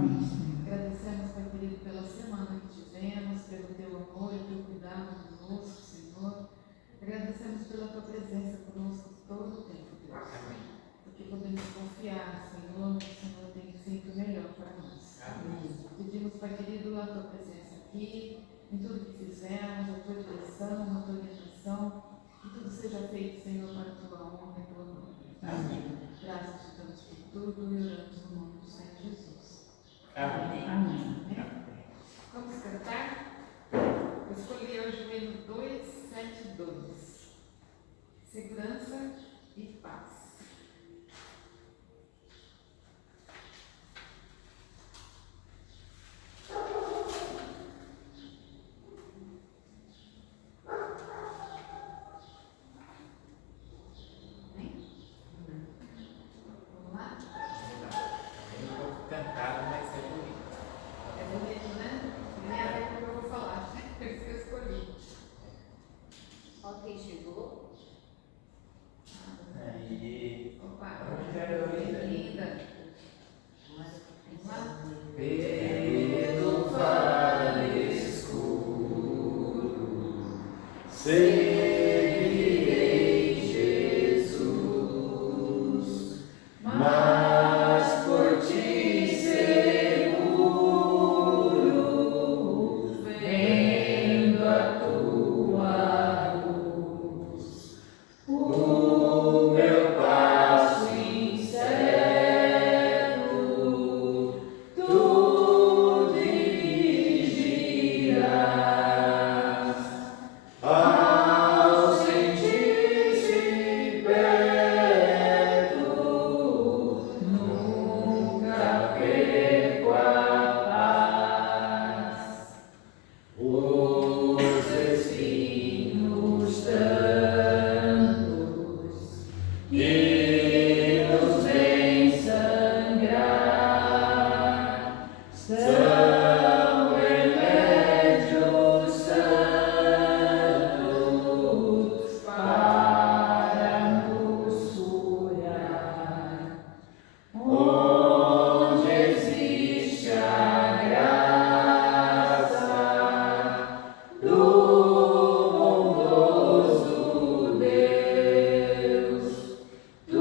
Amém, Senhor. Agradecemos, Pai querido, pela semana que tivemos, pelo Teu amor e Teu cuidado conosco, Senhor. Agradecemos pela Tua presença conosco todo o tempo, Deus. Porque podemos confiar, Senhor, que o Senhor tem sempre o melhor para nós. Amém. Pedimos, Pai querido, a Tua presença aqui, em tudo que fizermos, a Tua direção, a Tua orientação, que tudo seja feito, Senhor, para a Tua honra e Tua glória. Amém. Graças te damos por tudo e oramos no nome do Senhor Jesus. Amém. Amém. Vamos cantar? Eu escolhi hoje o hino 272. Segurança e paz. Tu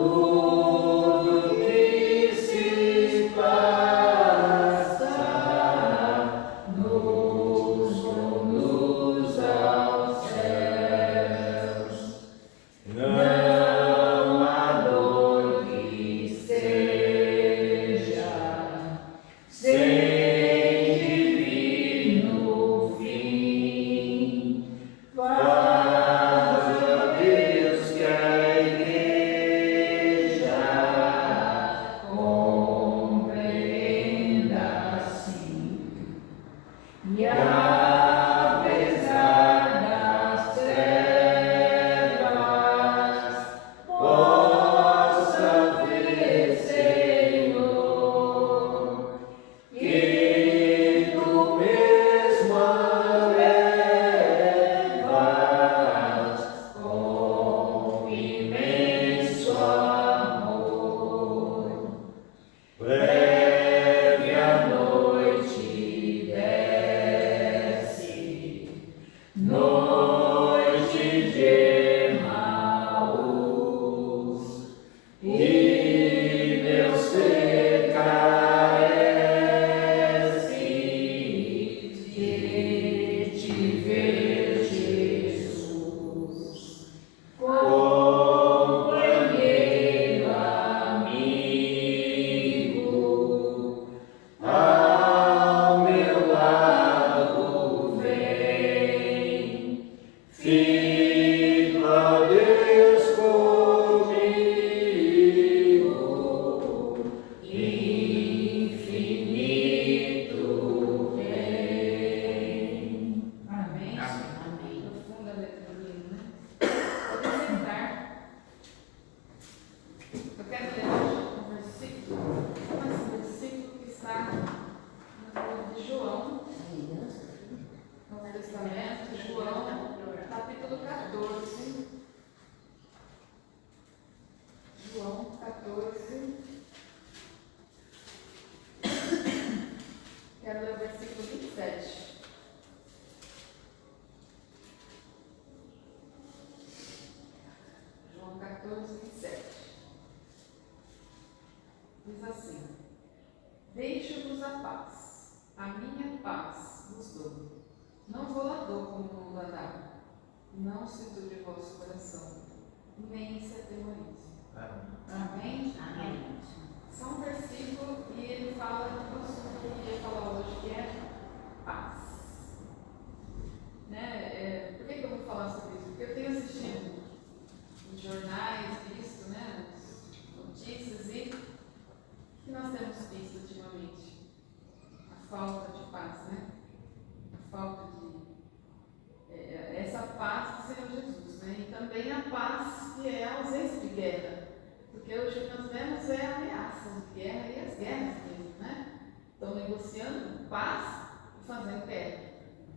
Porque hoje o que nós vemos é ameaças de guerra e as guerras mesmo, né? Estão negociando paz e fazendo guerra.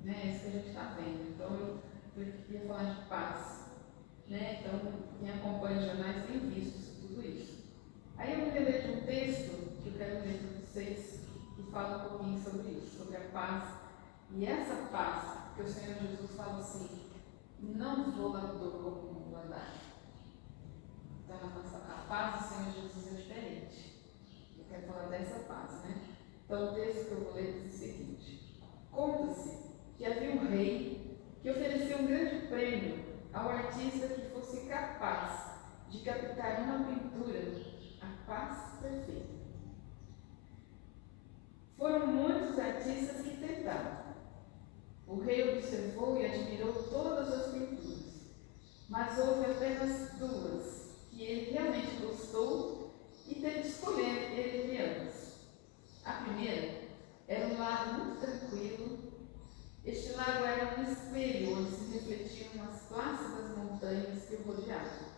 Né? É isso que a gente está vendo. Então eu queria falar de paz. Né? Então, quem acompanha os jornais tem visto tudo isso. Aí eu me lembrei de um texto que eu quero ler para vocês, que fala um pouquinho sobre isso, sobre a paz. E essa paz, que o Senhor Jesus fala assim: não vou lá como o mundo andar. Então, a paz do Senhor Jesus é diferente. Eu quero falar dessa paz, né? Então, o texto que eu vou ler diz o seguinte: conta-se que havia um rei que ofereceu um grande prêmio ao artista que fosse capaz de captar uma pintura, a paz perfeita. Foram muitos artistas que tentaram. O rei observou e admirou todas as pinturas, mas houve apenas duas que ele realmente gostou e teve de escolher entre ambas. A primeira era um lago muito tranquilo. Este lago era um espelho onde se refletiam as plácidas montanhas que o rodeavam.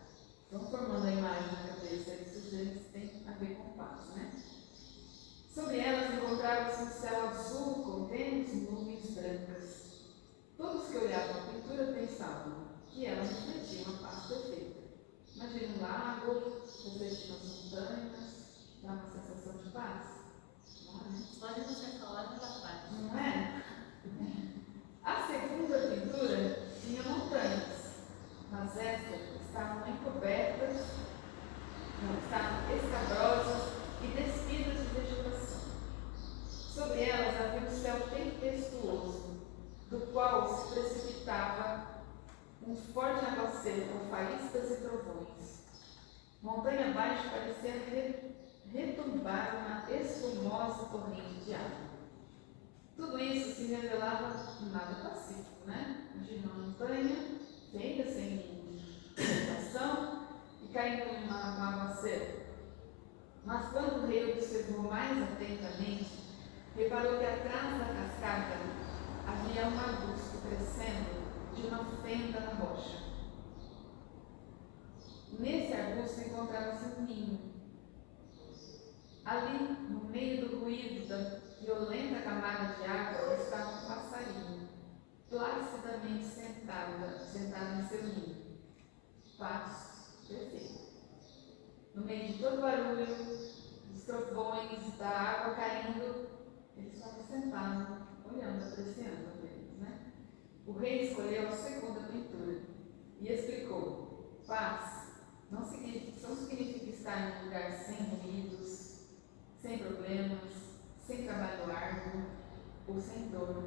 Então, formando a imagem na cabeça dos estudantes, tem a ver com paz, né? Sobre elas encontrava-se um céu azul com tênues nuvens brancas. Todos que olhavam a pintura pensavam que ela refletia uma paz perfeita. Imagina um lago, refletindo as montanhas, dá uma sensação de paz. Não é? Pode você falar da paz. Não é? A segunda pintura tinha montanhas, mas estas estavam encobertas, estavam escabrosas e despidas de vegetação. Sobre elas havia um céu tempestuoso, do qual se precipitava um forte aguaceiro com faíscas e trovões. Montanha abaixo parecia retumbar uma espumosa torrente de água. Tudo isso se revelava nada pacífico, né? Imagina uma montanha feita sem vegetação e caindo um aguaceiro. Mas quando o rei observou mais atentamente, reparou que atrás da cascata havia um arbusto crescendo de uma fenda na rocha. Nesse arbusto encontrava-se um ninho. Ali, no meio do ruído da violenta camada de água, estava um passarinho, placidamente sentado em seu ninho. Paz perfeito. No meio de todo o barulho, dos trovões, da água caindo, ele estava sentado, olhando, apreciando eles, né? O rei escolheu a segunda pintura e explicou: paz não significa estar em um lugar sem ruídos, sem problemas, sem trabalho árduo ou sem dor.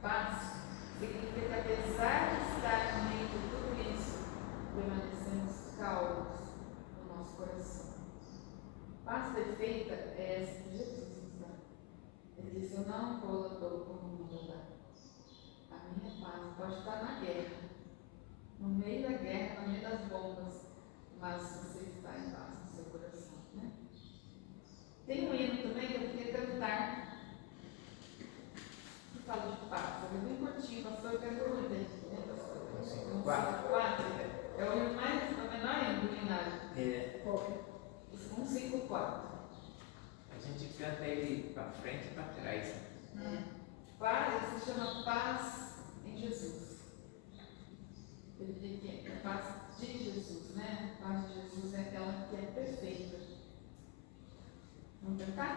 Paz significa que, apesar de estar no meio de tudo isso, permanecemos calmos no nosso coração. Paz perfeita é essa que Jesus nos dá. Ele disse: eu não vou lá como o mundo dá. A minha paz pode estar na guerra, no meio da guerra, no meio das bombas, mas você está em paz no seu coração, né? Tem um hino também que eu queria cantar, que fala de paz. É bem curtinho, pastor, eu quero muito bem. Né, pastor? 154. É o hino mais, o menor hino do hinário. É. 154. A gente canta ele para frente e para trás. Paz, se chama paz em Jesus. Ele diz que é a paz de Jesus, né? A paz de Jesus é aquela que é perfeita. Vamos cantar?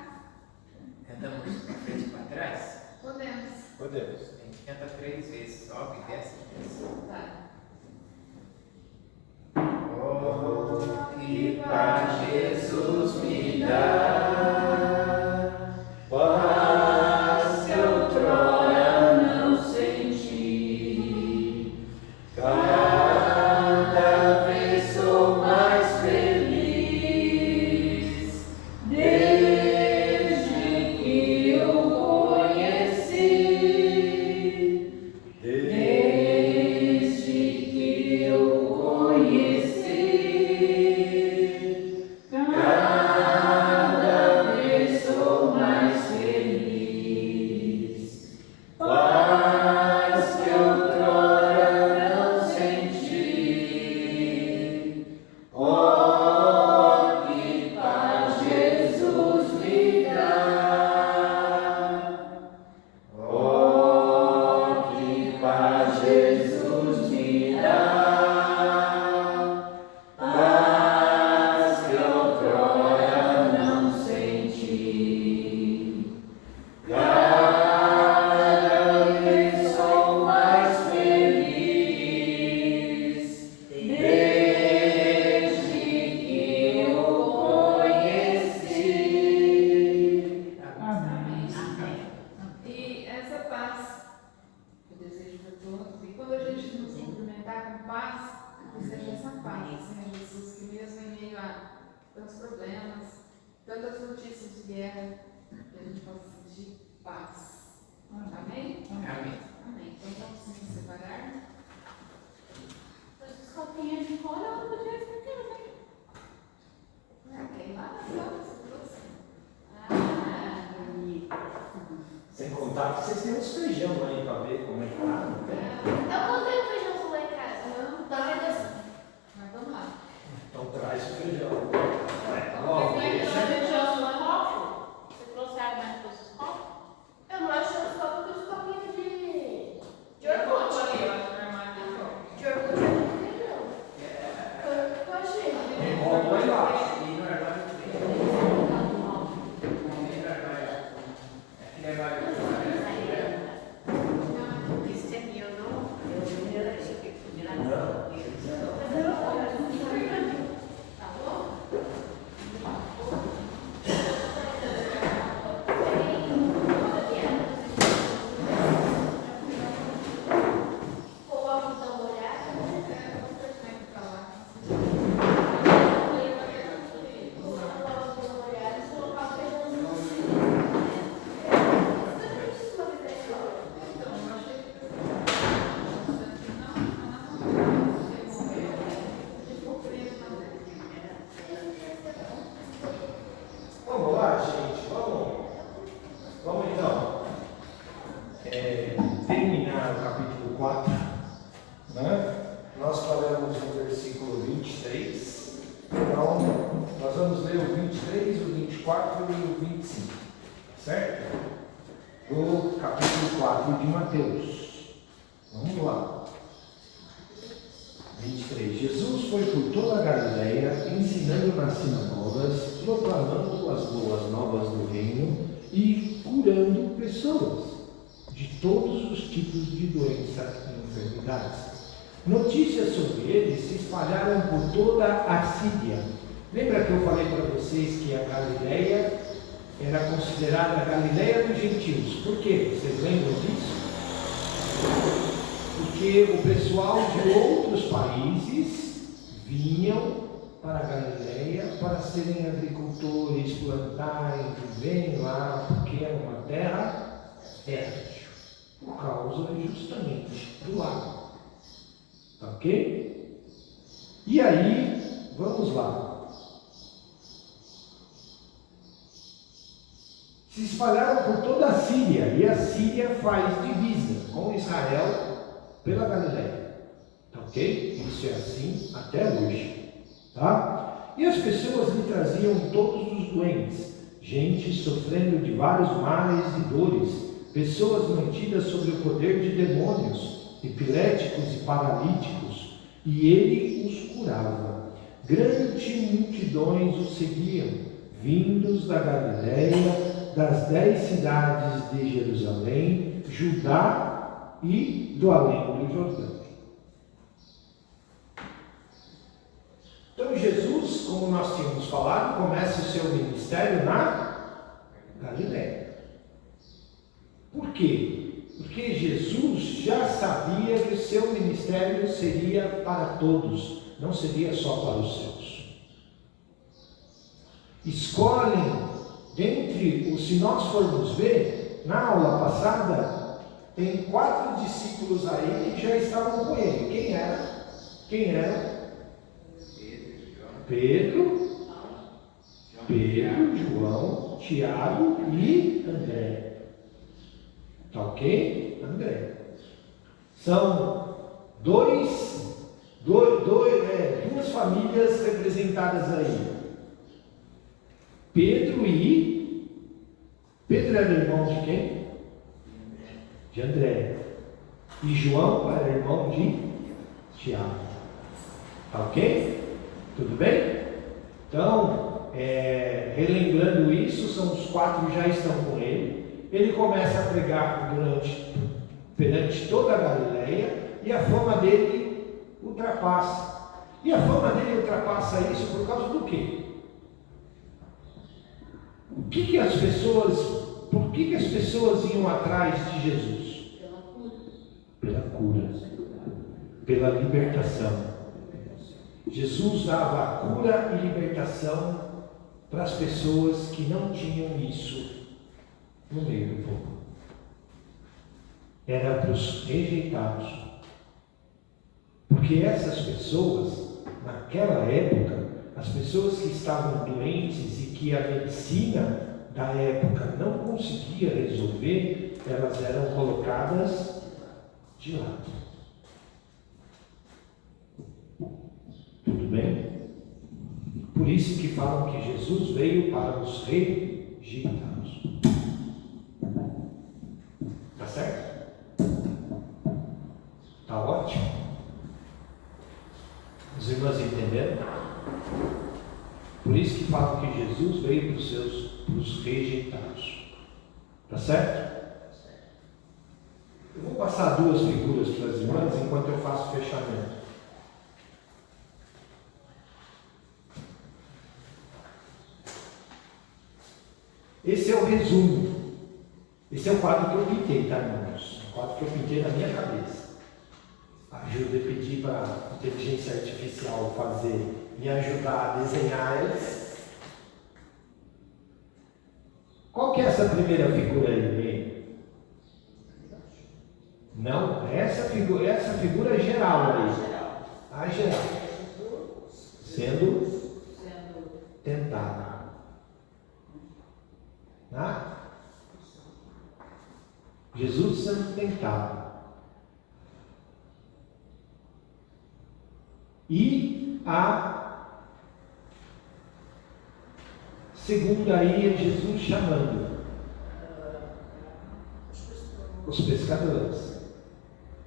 Cantamos para frente e para trás? Podemos. Podemos. A gente canta 3 vezes, sobe e desce. Tá. Oh, que paz Jesus me dá, paz que outrora não senti. Cada vez terra, que a gente possa sentir paz. Amém? Amém. Amém. Então vamos nos separar. Os copinhos de fora, eu não podia explicar, né? Tem lá na sala, você trouxe. bonito. Sem contar que vocês têm uns feijão aí pra ver como é que tá, não tem? Eu botei o feijão lá em casa. Não, Tá vendo assim? mas vamos lá. Então traz o feijão. Ó, feijão lá roxo. Você trouxe água mais para os copos? Eu não acho os copos dos copinhos de Orkut. De Orkut eu não entendeu. Eu achei. Tem copo lá embaixo. E no armário tem. E no armário. Aqui no armário. Esse aqui eu não achei que podia Não. mas eu não tá bom? Coloca então uma olhada. Vamos lá, gente. Vamos então. Terminar o capítulo 4. Né? Nós paramos no versículo 23. Então, nós vamos ler o 23, o 24 e o 25. Certo? Do capítulo 4 de Mateus. Vamos lá. 23. Jesus foi por toda a Galileia, ensinando nas sinagogas, proclamando as boas novas do reino e curando pessoas de todos os tipos de doença e enfermidades. Notícias sobre ele se espalharam por toda a Síria. Lembra que eu falei para vocês que a Galileia era considerada a Galileia dos gentios? Por quê? Vocês lembram disso? Porque o pessoal de outros países vinham para a Galileia para serem agricultores, plantarem, viverem lá, porque era uma terra fértil, por causa justamente do lago. Tá ok? E aí, vamos lá. Se espalharam por toda a Síria, e a Síria faz divisa com Israel pela Galileia, tá ok? Isso é assim até hoje, tá? E as pessoas lhe traziam todos os doentes, gente sofrendo de vários males e dores, pessoas mantidas sob o poder de demônios, epiléticos e paralíticos, e ele os curava. Grandes multidões o seguiam, vindos da Galileia, das 10 cidades de Jerusalém, Judá e do além do Jordão. Então Jesus, como nós tínhamos falado, começa o seu ministério na Galileia. Por quê? Porque Jesus já sabia que o seu ministério seria para todos, não seria só para os seus. Escolhem dentre os, se nós formos ver, na aula passada, tem 4 discípulos aí que já estavam com ele. Quem eram? Pedro, João, Tiago e André. Tá ok? André. São duas famílias representadas aí. Pedro era irmão de quem? De André. E João era irmão de Tiago. Tá ok? Tudo bem? Então, relembrando isso, são os 4 já estão com ele. Ele começa a pregar perante toda a Galileia e a fama dele ultrapassa. E a fama dele ultrapassa isso por causa do quê? Por que as pessoas iam atrás de Jesus? Pela cura. Pela libertação. Jesus dava a cura e libertação para as pessoas que não tinham isso no meio do povo. Era para os rejeitados. Porque essas pessoas, naquela época, as pessoas que estavam doentes e que a medicina da época não conseguia resolver, elas eram colocadas de lado. Tudo bem? Por isso que falam que Jesus veio para os rejeitados. Tá certo? Tá ótimo? Os irmãos entenderam? Por isso que falam que Jesus veio para os rejeitados. Tá certo? Eu vou passar duas figuras para as irmãs enquanto eu faço o fechamento. Esse é o resumo. Esse é o quadro que eu pintei, tá, irmãos? O quadro que eu pintei na minha cabeça. Ajuda a pedir para a inteligência artificial me ajudar a desenhar eles. Qual que é essa primeira figura aí? Não, essa figura geral aí. A geral. Sendo tentado. Tá? Jesus sendo tentado. E a segunda aí é Jesus chamando os pescadores.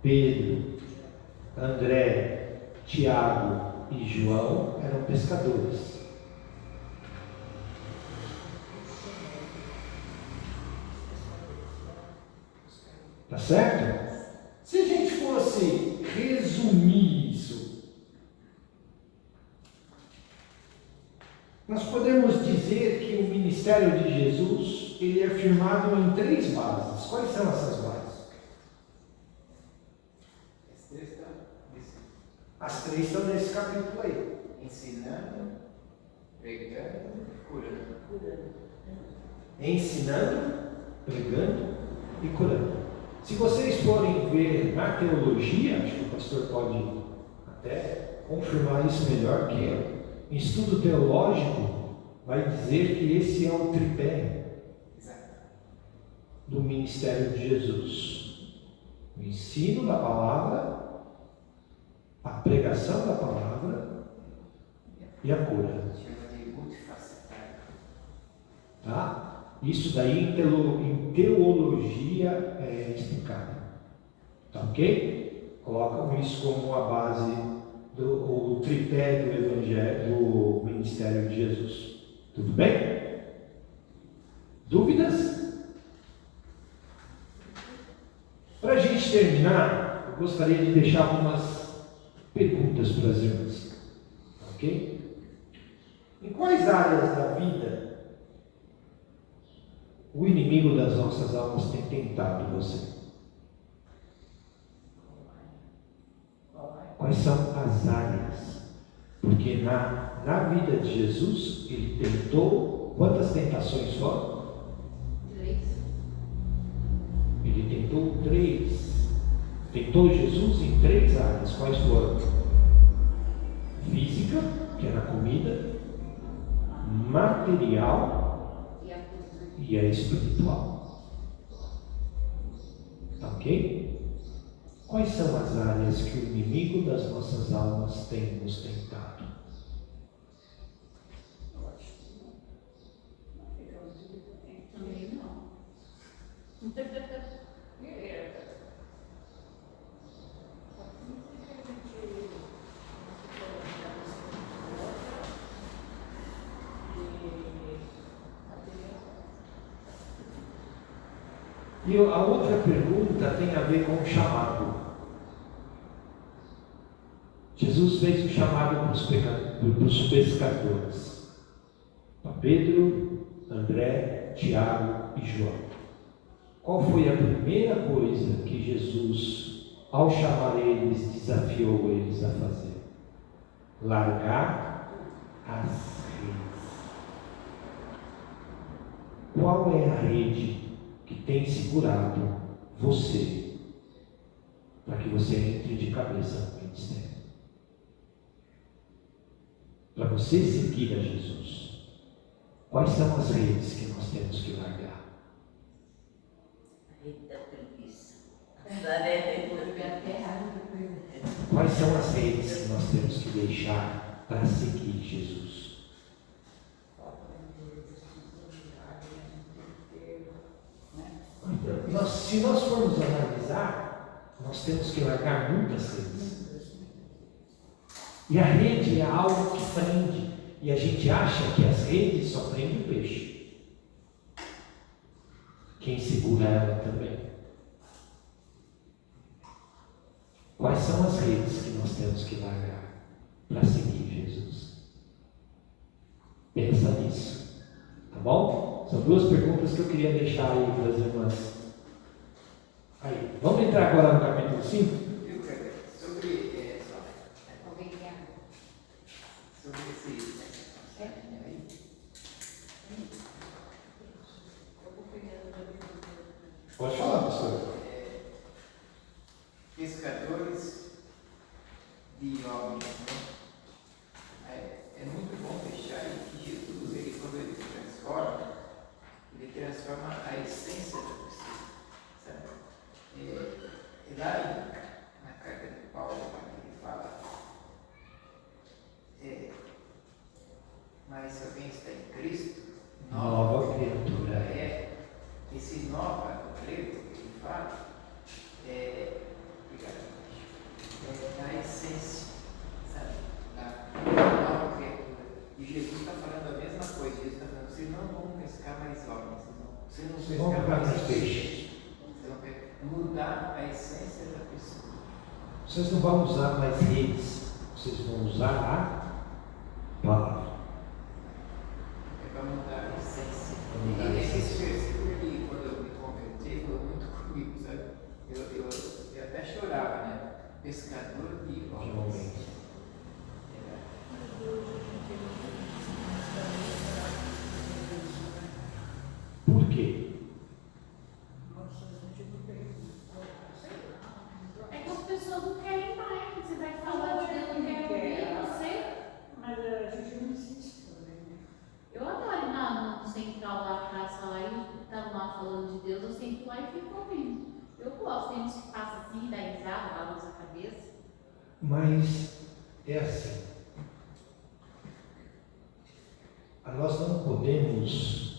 Pedro, André, Tiago e João eram pescadores. Tá certo? Se a gente fosse resumir isso, nós podemos dizer que o ministério de Jesus ele é firmado em 3 bases. Quais são essas bases? As 3 estão nesse capítulo aí. Ensinando, pregando, curando. Ensinando, pregando e curando. Se vocês forem ver na teologia, acho que o pastor pode até confirmar isso melhor que eu. Em estudo teológico, vai dizer que esse é o tripé do ministério de Jesus: o ensino da palavra, a pregação da palavra e a cura. Tá? Isso daí em teologia é explicado. Tá ok? Colocam isso como a base do tripé do Evangelho, do ministério de Jesus. Tudo bem? Dúvidas? Para a gente terminar, eu gostaria de deixar algumas perguntas para as irmãs. Ok? Em quais áreas da vida o inimigo das nossas almas tem tentado você? Quais são as áreas? Porque na vida de Jesus, ele tentou, quantas tentações foram? 3. Ele tentou 3. Tentou Jesus em 3 áreas. Quais foram? Física, que era a comida, material e a espiritual. Tá ok? Quais são as áreas que o inimigo das nossas almas tem nos tentado? Também não. E a outra pergunta tem a ver com o chamado. Jesus fez o chamado para os pescadores. Para Pedro, André, Tiago e João. Qual foi a primeira coisa que Jesus, ao chamar eles, desafiou eles a fazer? Largar as redes. qual é a rede que tem segurado você para que você entre de cabeça no ministério? Para você seguir a Jesus, quais são as redes que nós temos que largar? A rede da preguiça. Quais são as redes que nós temos que deixar para seguir Jesus? Se nós formos analisar, nós temos que largar muitas redes. E a rede é algo que prende. E a gente acha que as redes só prendem o peixe. Quem segura ela também. Quais são as redes que nós temos que largar para seguir Jesus? Pensa nisso. Tá bom? São duas perguntas que eu queria deixar aí para as irmãs. Aí, vamos entrar agora no capítulo 5? Viu, Kleber? Sobre esse. Pode falar, pastor. Pescadores de homens, né? É muito bom deixar aí que Jesus, ele, quando ele transforma a essência da pessoa, sabe? E lá na carta de Paulo, ele fala, mas se alguém está em Cristo, Nova criatura. Esse nova, no grego, que ele fala, da essência, sabe? Da nova criatura. E Jesus está falando a mesma coisa. Jesus está falando, vocês não vão pescar mais homens, vocês não Vocês vão pescar pegar mais mais peixes. Vocês vão mudar a essência da pessoa. Vocês não vão usar mais redes. Vocês vão usar a palavra. É para mudar a essência. Para mudar a E esse essência. versículo aqui, quando eu me converti, foi muito comigo, sabe? Eu até chorava, né? Pescador de homens. Por quê? É que as pessoas não querem mais. Você vai falar de Deus, não quer ouvir você. Mas a gente não insiste também. Eu adoro ir no central lá, praça lá, e estão lá falando de Deus, eu sento lá e fico ouvindo. Eu gosto, tem uns que passam assim, dá risada, balança a cabeça. Mas é assim. Nós não podemos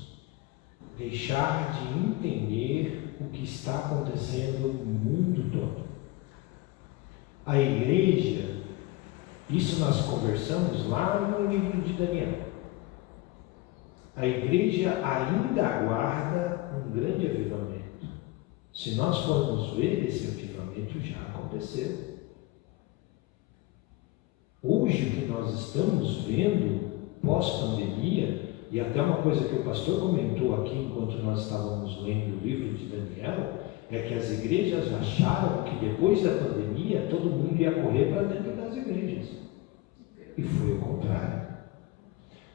deixar de entender o que está acontecendo no mundo todo. A igreja, isso nós conversamos lá no livro de Daniel. A igreja ainda aguarda um grande avivamento. Se nós formos ver, esse avivamento já aconteceu. Hoje o que nós estamos vendo pós-pandemia, e até uma coisa que o pastor comentou aqui enquanto nós estávamos lendo o livro de Daniel, é que as igrejas acharam que depois da pandemia todo mundo ia correr para dentro das igrejas. E foi o contrário.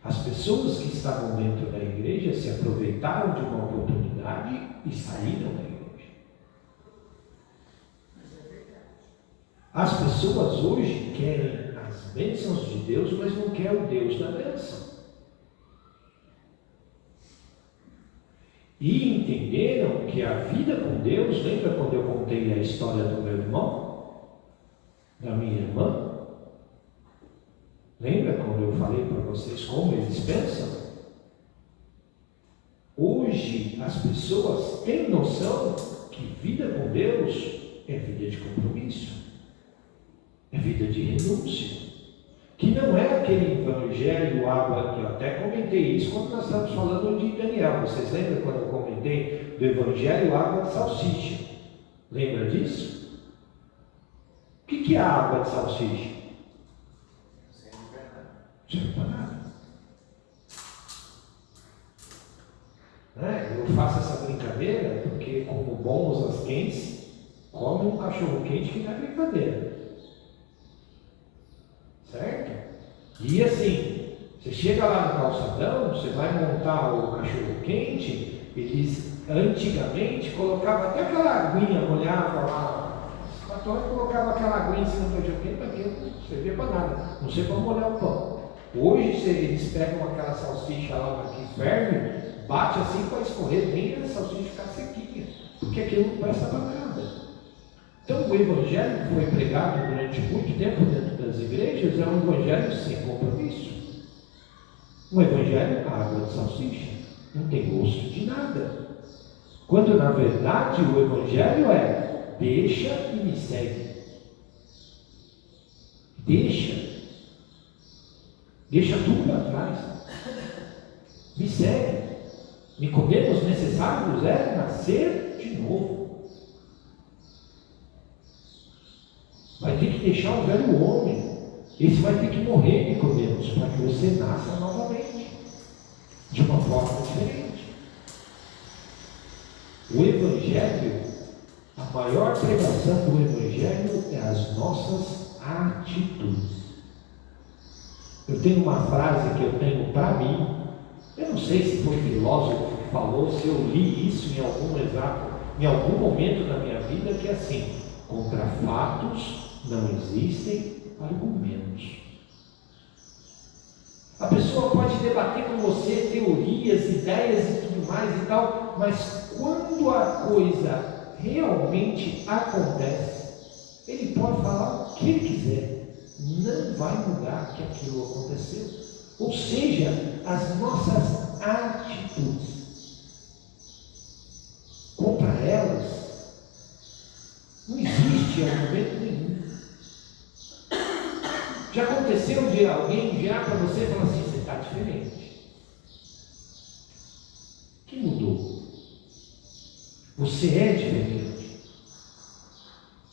As pessoas que estavam dentro da igreja se aproveitaram de uma oportunidade e saíram da igreja. As pessoas hoje querem as bênçãos de Deus, mas não querem o Deus da bênção. E entenderam que a vida com Deus, lembra quando eu contei a história do meu irmão? Da minha irmã? Lembra quando eu falei para vocês como eles pensam? Hoje as pessoas têm noção que vida com Deus é vida de compromisso, é vida de renúncia. Que não é aquele evangelho água, que eu até comentei isso quando nós estávamos falando de Daniel. Vocês lembram quando eu comentei do evangelho água de salsicha? Lembra disso? O que é a água de salsicha? Não serve para nada. Eu faço essa brincadeira porque, como bons asquenses, come um cachorro quente que não é brincadeira. Certo? E assim, Você chega lá no calçadão, você vai montar o cachorro-quente, eles antigamente colocavam até aquela aguinha, molhava lá, colocava aquela aguinha em cima do cachorro-quente, para que não servia para nada, não sei para molhar o pão. Hoje eles pegam aquela salsicha lá que ferve, bate assim para escorrer bem e a salsicha ficar sequinha, porque aquilo não presta para nada. Então o evangelho que foi pregado durante muito tempo dentro das igrejas é um evangelho sem compromisso. Um evangelho água de salsicha, não tem gosto de nada. Quando na verdade o evangelho é deixa e me segue. Deixa tudo para trás. Me segue. Nicodemos necessários é nascer de novo. Vai ter que deixar o velho homem. Esse vai ter que morrer, Nicodemos, para que você nasça novamente. De uma forma diferente. O Evangelho, a maior pregação do Evangelho é as nossas atitudes. Eu tenho uma frase que eu tenho para mim, eu não sei se foi filósofo que falou, se eu li isso em algum momento da minha vida, que é assim: contra fatos não existem argumentos. A pessoa pode debater com você teorias, ideias e tudo mais e tal, mas quando a coisa realmente acontece, ele pode falar o que ele quiser, não vai mudar que aquilo aconteceu. Ou seja, as nossas atitudes, contra elas, não existe argumento nenhum. Já aconteceu de alguém virar para você e falar assim: você está diferente. O que mudou? Você é diferente.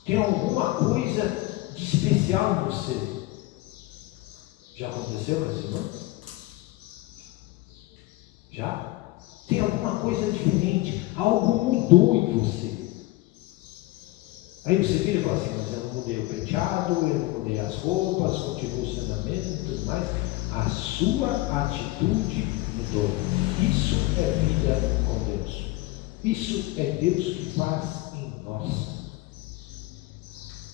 Tem alguma coisa de especial em você. Já aconteceu com essa irmã? Já? Tem alguma coisa diferente. Algo mudou em você. Aí você vira e fala assim: mas eu não mudei o penteado, eu não mudei as roupas, continuo sendo a mesma e tudo mais. A sua atitude mudou. Isso é vida com Deus. Isso é Deus que faz em nós.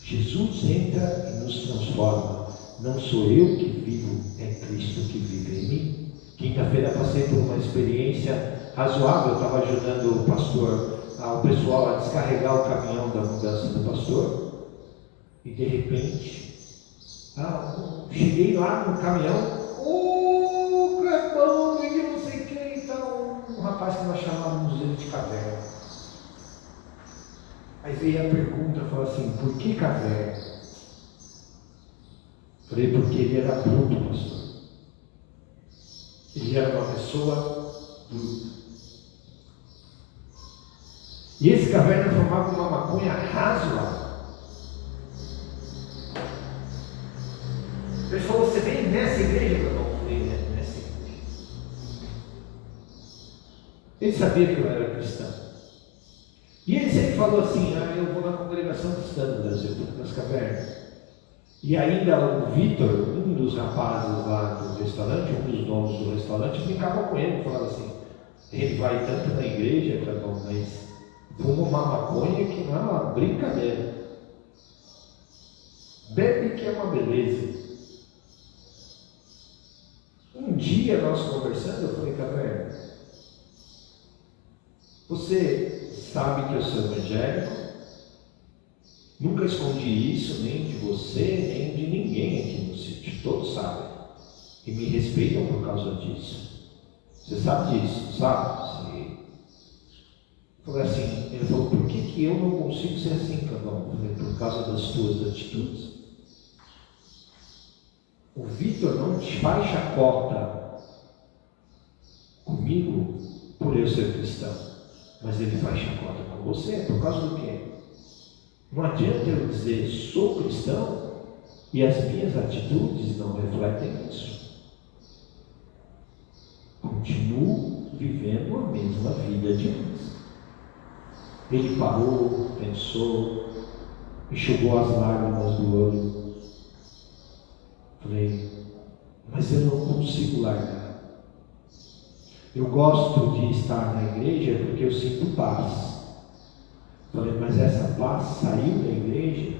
Jesus entra e nos transforma. Não sou eu que vivo, é Cristo que vive em mim. Quinta-feira passei por uma experiência razoável. Eu estava ajudando o pastor, o pessoal a descarregar o caminhão da mudança do pastor, e de repente cheguei lá no caminhão, Clepão, e não sei quem, então um rapaz que nós chamávamos ele de caverna. Aí veio a pergunta, falou assim: por que caverna? Falei: porque ele era bruto, pastor. Ele era uma pessoa bruta. E esse caverna formava uma maconha razoável. Ele falou: você vem nessa igreja? Eu não falei nessa igreja. Ele sabia que eu era cristão. E ele sempre falou assim: eu vou na congregação cristã do Brasil, nas cavernas. E ainda o Vitor, um dos rapazes lá do restaurante, um dos donos do restaurante, brincava com ele, falava assim: ele vai tanto na igreja, mas fuma uma maconha que não é uma brincadeira. Bebe que é uma beleza. Um dia nós conversando, eu falei: caverna, você sabe que eu sou evangélico, nunca escondi isso, nem de você, nem de ninguém aqui no sítio, todos sabem, e me respeitam por causa disso. Você sabe disso, sabe? Sim. Eu falei assim, ele falou: por que eu não consigo ser assim, Cambão? Eu falei: por causa das tuas atitudes. O Vitor não te faz chacota comigo por eu ser cristão, mas ele faz chacota com você, por causa do quê? Não adianta eu dizer sou cristão e as minhas atitudes não refletem isso. Continuo vivendo a mesma vida de antes. Ele parou, pensou, enxugou as lágrimas do olho. Falei: mas eu não consigo largar. Eu gosto de estar na igreja porque eu sinto paz. Falei, mas essa paz saiu da igreja,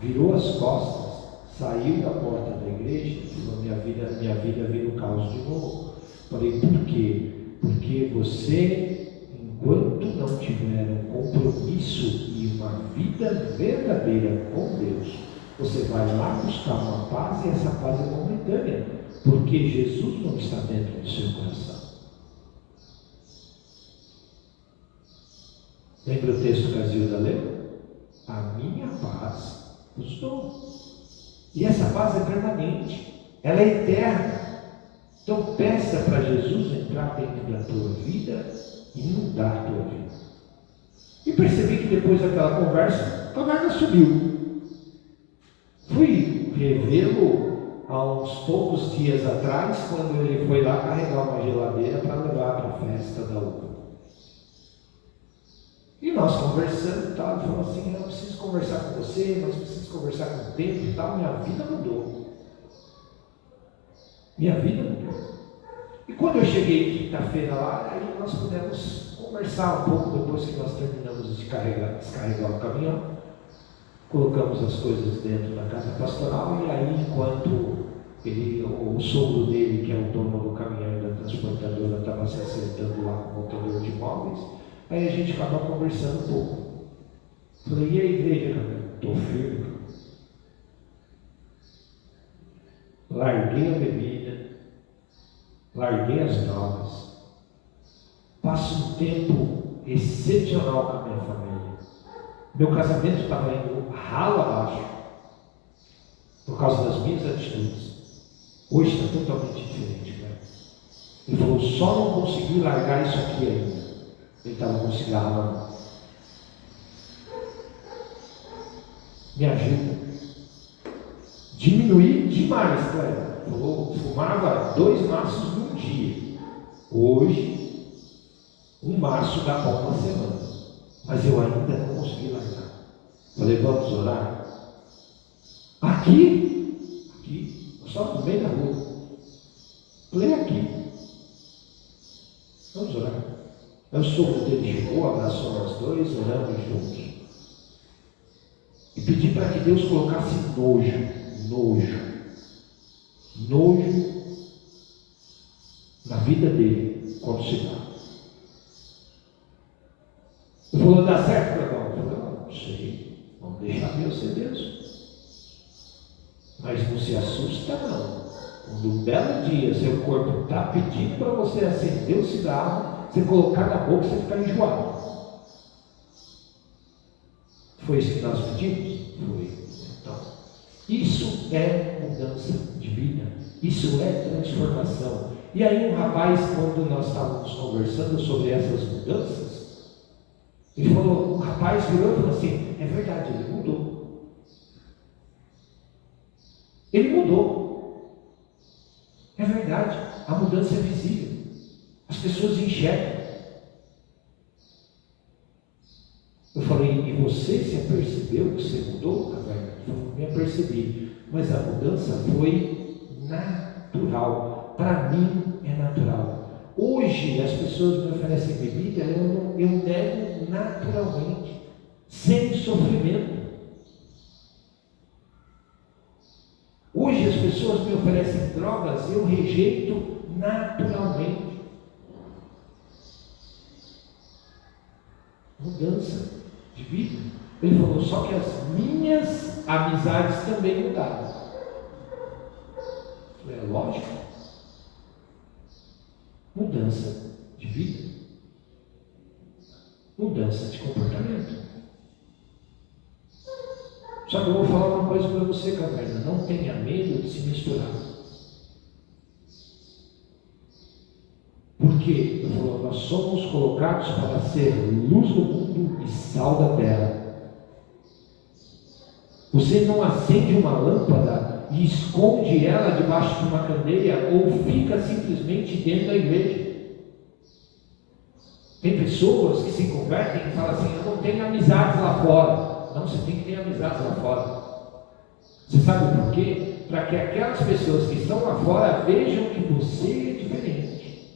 virou as costas, saiu da porta da igreja, falou, minha vida vira um caos de novo. Falei, por quê? Porque você, enquanto não tiver um compromisso e uma vida verdadeira com Deus, você vai lá buscar uma paz e essa paz é momentânea, porque Jesus não está dentro do seu coração. Lembra o texto que a Zilda leu? A minha paz os dou. E essa paz é permanente, ela é eterna. Então peça para Jesus entrar dentro da tua vida e mudar a tua vida. E percebi que depois daquela conversa, a vaga subiu. Fui revê-lo há uns poucos dias atrás, quando ele foi lá carregar uma geladeira para levar para a festa da uva. E nós conversando e tal, ele falou assim, eu preciso conversar com você, mas preciso conversar com o tempo e tal, minha vida mudou. Minha vida mudou. E quando eu cheguei quinta-feira lá, aí nós pudemos conversar um pouco depois que nós terminamos de descarregar o caminhão. Colocamos as coisas dentro da casa pastoral e aí enquanto o sogro dele, que é o dono do caminhão e da transportadora, estava se acertando lá com o montador de imóveis, aí a gente acaba conversando um pouco. Falei, e a igreja, cara? Estou firme. Larguei a bebida, larguei as drogas, passo um tempo excepcional com a minha família. Meu casamento estava indo ralo abaixo por causa das minhas atitudes. Hoje está totalmente diferente, cara. Ele falou, só não consegui largar isso aqui ainda. Ele estava com cigarro na mão. Me ajuda. Diminuí demais, cara. Fumava 2 maços num dia. Hoje, 1 maço dá para uma semana. Mas eu ainda não consegui largar. Falei, vamos orar? Aqui, só no meio da rua. Falei, aqui. Vamos orar. O sogro dele chegou, abraçou nós dois, oramos juntos. E pedi para que Deus colocasse nojo na vida dele quando cigarro. Ele falou, dá certo, Cleber? Eu falei, não sei, vamos deixar Deus ser Deus. Mas não se assusta não. Quando um belo dia seu corpo está pedindo para você acender o cigarro, você colocar na boca, você ficar enjoado. Foi isso que nós pedimos? Foi. Então, isso é mudança de vida. Isso é transformação. E aí um rapaz, quando nós estávamos conversando sobre essas mudanças, ele falou, o rapaz virou e falou assim, é verdade, ele mudou. Ele mudou. É verdade, a mudança é visível. As pessoas enxergam. Eu falei, e você se apercebeu que você mudou, Caverna? Eu me apercebi. Mas a mudança foi natural. Para mim é natural. Hoje as pessoas me oferecem bebida, eu nego naturalmente, sem sofrimento. Hoje as pessoas me oferecem drogas, eu rejeito naturalmente. Mudança de vida. Ele falou, só que as minhas amizades também mudaram. É lógico. Mudança de vida. Mudança de comportamento. Só que eu vou falar uma coisa para você, Caverna. Não tenha medo de se misturar. Porque ele falou, nós somos colocados para ser luz do mundo e sal da terra. Você não acende uma lâmpada e esconde ela debaixo de uma candeia ou fica simplesmente dentro da igreja. Tem pessoas que se convertem e falam assim, eu não tenho amizades lá fora. Não, você tem que ter amizades lá fora. Você sabe por quê? para que aquelas pessoas que estão lá fora vejam que você é diferente.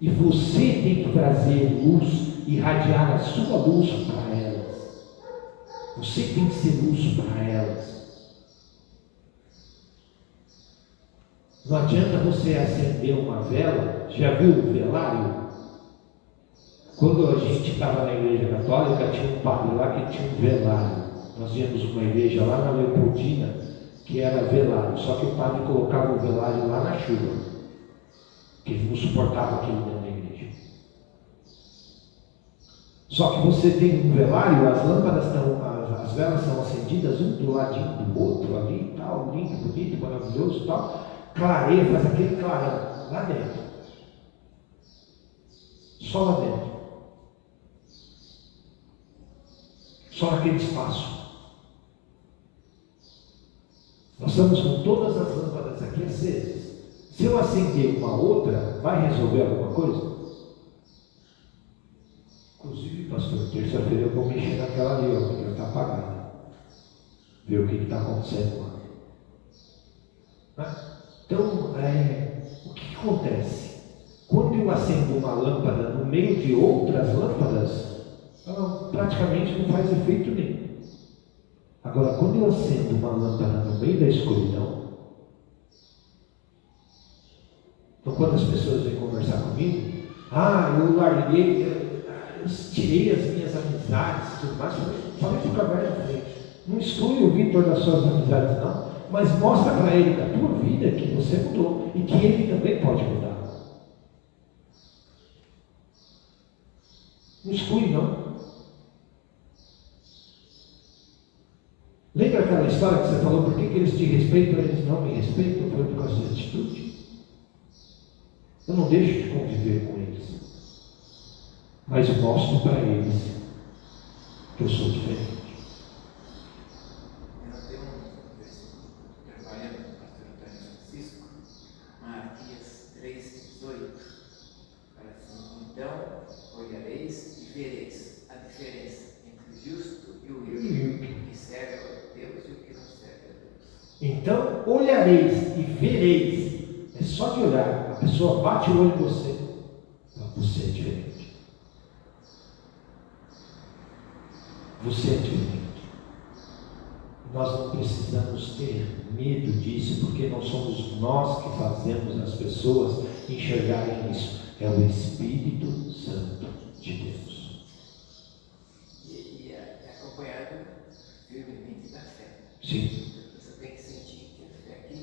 E você tem que trazer luz, irradiar a sua luz para elas. Você tem que ser luz para elas. Não adianta você acender uma vela. Já viu o velário? Quando a gente estava na igreja católica, tinha um padre lá que tinha um velário. Nós íamos uma igreja lá na Leopoldina, que era velário, só que o padre colocava o velário lá na chuva, porque ele não suportava aquilo dentro da igreja. Só que você tem um velário, as lâmpadas estão, as velas são acendidas um do ladinho do outro ali, tal, lindo, bonito, maravilhoso, tal, clareia, faz aquele clarão lá dentro, só lá dentro, só naquele espaço. Nós estamos com todas as lâmpadas aqui acesas. Se eu acender uma outra, vai resolver alguma coisa? Inclusive, pastor, terça-feira eu vou mexer naquela ali, ó, porque ela está apagada. Ver o que está acontecendo lá. Né? Então, o que acontece? Quando eu acendo uma lâmpada no meio de outras lâmpadas, ela praticamente não faz efeito nenhum. Agora, quando eu acendo uma lâmpada no meio da escuridão, então quando as pessoas vêm conversar comigo, eu larguei, eu tirei as minhas amizades, tudo mais, falei para o caverna na frente. Não exclui o Vitor das suas amizades, não, mas mostra para ele da tua vida que você mudou e que ele também pode mudar. Não exclui, não. Lembra aquela história que você falou, por que eles te respeitam e eles não me respeitam? Foi por causa de atitude? Eu não deixo de conviver com eles, mas eu mostro para eles que eu sou diferente. Eu tenho um versículo, trabalhando com o pastor Antônio Francisco, Marcos 3:18, fala assim: então olhareis e vereis a diferença entre o justo e o ímpio, o que serve a Deus e o que não serve a Deus. Então olhareis e vereis. É só de olhar, a pessoa bate o olho em você, você é diferente. Você é diferente. Nós não precisamos ter medo disso, porque não somos nós que fazemos as pessoas enxergarem isso. É o Espírito Santo de Deus. E é acompanhado firmemente da fé. Sim. Você tem que sentir que a fé aqui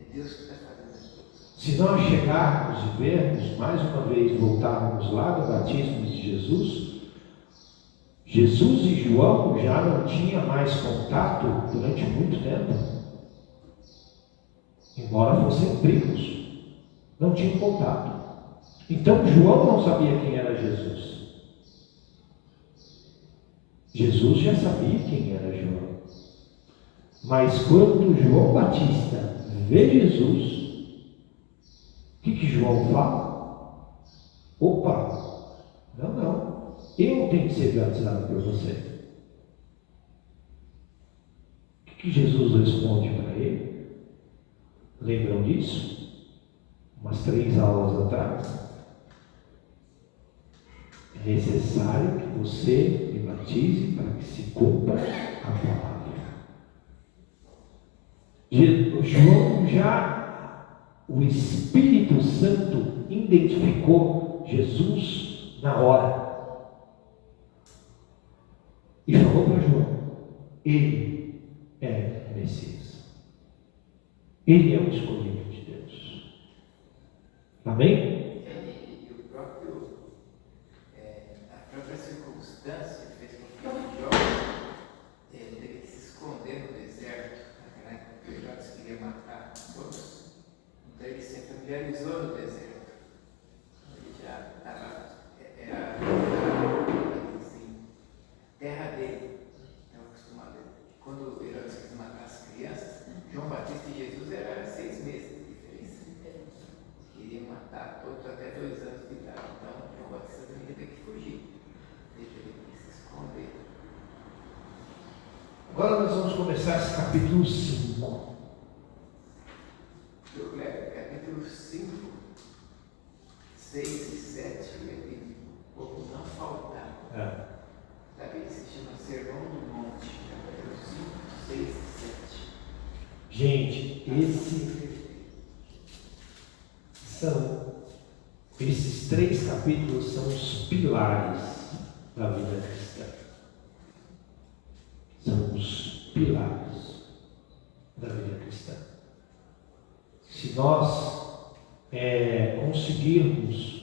é Deus que está fazendo as coisas. Se nós chegarmos e vermos, mais uma vez, voltarmos lá no batismo de Jesus, Jesus e João já não tinham mais contato durante muito tempo. Embora fossem primos, não tinham contato. Então João não sabia quem era Jesus. Jesus já sabia quem era João. Mas quando João Batista vê Jesus, o que João fala? Opa, não, eu tenho que ser batizado por você. O que Jesus responde para ele? Lembram disso? Umas 3 aulas atrás. É necessário que você me batize para que se cumpra a palavra. João o Espírito Santo identificou Jesus na hora e falou para João: ele é o Messias, ele é o escolhido de Deus. Amém? E a própria circunstância fez com que Jó teve que se esconder no deserto. Naquela época, Herodes queria matar todos. Então ele se familiarizou no deserto. Ele já estava, era assim, terra dele. Estava acostumado. Quando Herodes quis matar as crianças, João Batista e Jesus era 6 meses de diferença. Queria matar todos até 2 anos de idade. Então João Batista também teve que fugir. Ele teve que se esconder. Agora nós vamos começar esse capítulo 5. 6 e 7, ele como não faltar. Sabe, se chama Sermão do Monte, capítulo 5, 6 e 7. Gente, esses 3 capítulos são os pilares da vida cristã. São os pilares da vida cristã. Se nós conseguirmos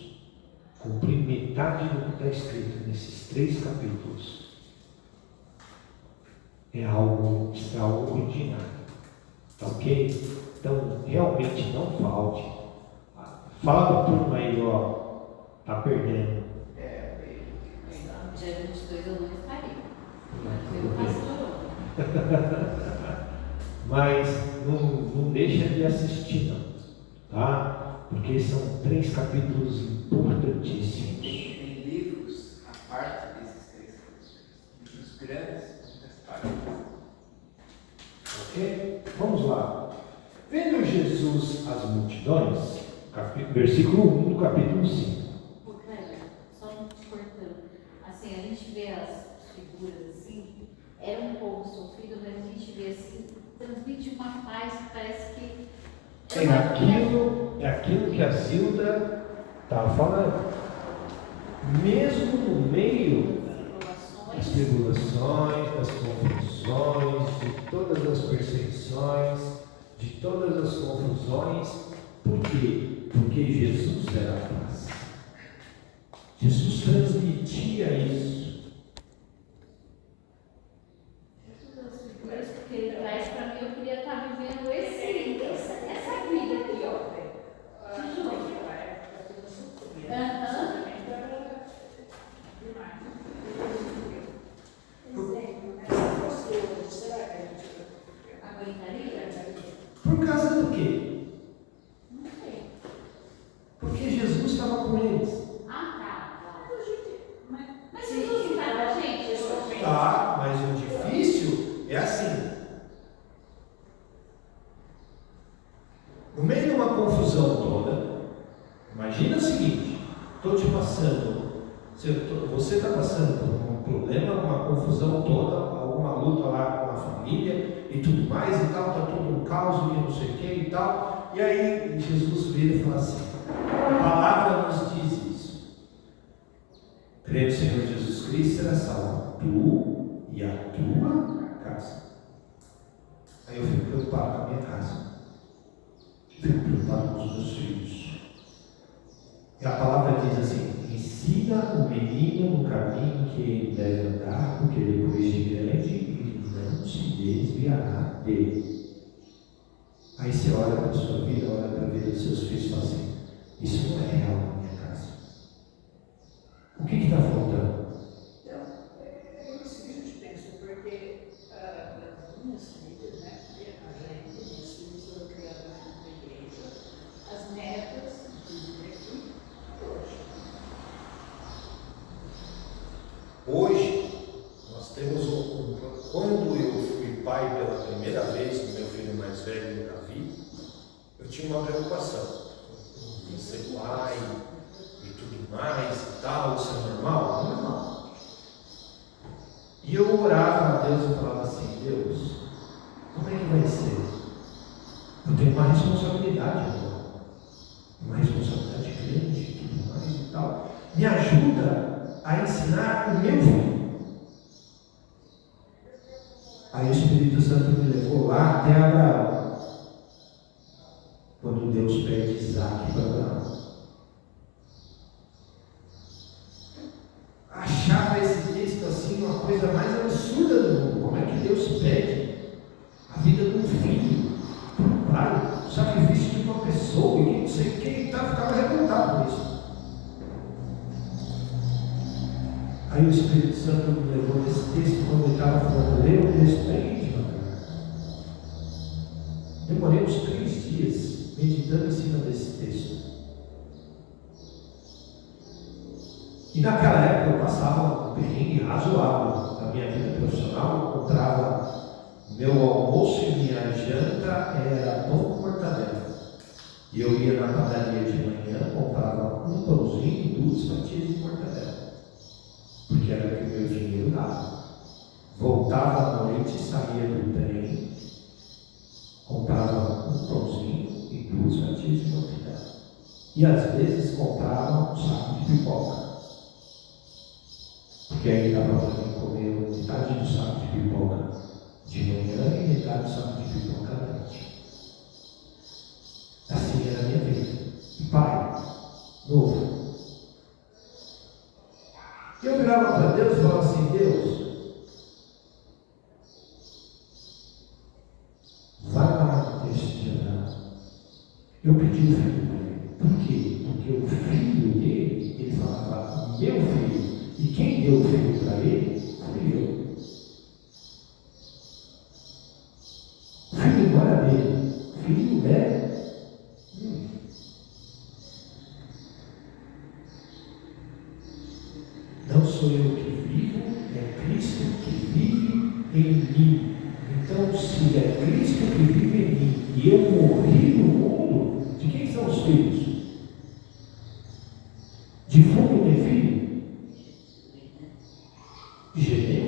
cumprir metade do que está escrito nesses 3 capítulos, é algo extraordinário. Tá ok? Então, realmente não falte. Fala para a turma aí, ó. Tá perdendo. Dia 22 eu não estarei. Foi o pastor. Mas não deixa de assistir, não. Tá? Porque são 3 capítulos importantíssimos. Tem livros à parte desses 3 capítulos. Livros grandes, muitas páginas. Ok? Vamos lá. Vendo Jesus as multidões, versículo 1 do capítulo 5. Ô, Cleber, só te cortando. Assim, a gente vê as figuras assim, era um povo sofrido, mas a gente vê assim, transmite uma paz que parece que. É aquilo que a Zilda estava falando. Mesmo no meio das tribulações, das confusões, de todas as perseguições, de todas as confusões, por quê? Porque Jesus era a paz. Jesus transmitia isso. Porque ele traz para mim, eu queria estar vivendo essa vida aqui, ó. Te juro. Aguentaria? Por causa do quê? Não sei. Porque Jesus estava com eles. Ah, tá. Mas Jesus não está com a gente? Tá, mas o difícil é assim. No meio de uma confusão toda, imagina o seguinte: estou te passando, você está passando por um problema, uma confusão toda, alguma luta lá com a família e tudo mais e tal, está tudo um caos e não sei o que e tal. E aí Jesus vira e fala assim: a palavra nos diz isso. Crê no Senhor Jesus Cristo, será salvo tu e a tua casa. Aí eu fico preocupado com a minha casa. Fico preocupado com os meus filhos. E a palavra diz assim: ensina o menino no caminho que ele deve andar, porque depois de grande ele não se desviará dele. Aí você olha para a sua vida, olha para a vida dos seus filhos e fala assim: isso não é real na minha casa. O que está faltando? Então, é isso que a gente pensa, porque as minhas filhas, né, a gente, minhas filhas foram criadas na igreja, as netas, inclusive aqui, Hoje, nós temos quando eu fui pai pela primeira vez, o meu filho mais velho, Davi, eu tinha uma preocupação. Eu ser pai e tudo mais e tal, isso é normal? Normal. E eu orava a Deus e falava assim: Deus, como é que vai ser? Eu tenho uma responsabilidade agora, uma responsabilidade grande e tudo mais e tal. Me ajuda a ensinar o meu filho. Aí o Espírito Santo me levou lá até Abraão, quando Deus pede Isaac para Abraão. Achava esse texto assim uma coisa mais absurda do mundo. Como é que Deus pede a vida de um filho para o pai, o sacrifício de uma pessoa, e não sei o que, e tal, ficava revoltado com isso. Aí o Espírito Santo me levou nesse texto, quando ele estava falando, ler o texto bem devagar. Demorei uns 3 dias meditando em cima desse texto. E naquela época eu passava um perrengue razoável na minha vida profissional. Eu comprava meu almoço e minha janta era pão com mortadela. E eu ia na padaria de manhã, comprava um pãozinho e às vezes comprava um saco de pipoca. Porque aí dava para comer metade do saco de pipoca de manhã e metade do saco de pipoca à noite. Assim era a minha vida. Pai, novo. Eu virava para Deus e falava assim: Deus, vai lá no texto de Abraão. Eu pedi o filho para ele. Por quê? Porque o filho dele, ele falava, meu filho. E quem deu o filho para ele, fui eu. O filho não era dele. O filho é. Não sou eu que vivo, é Cristo que vive em mim. Então, se é Cristo que vive em mim e eu morri no mundo, de quem são os filhos? De fogo tem filho? De Gené?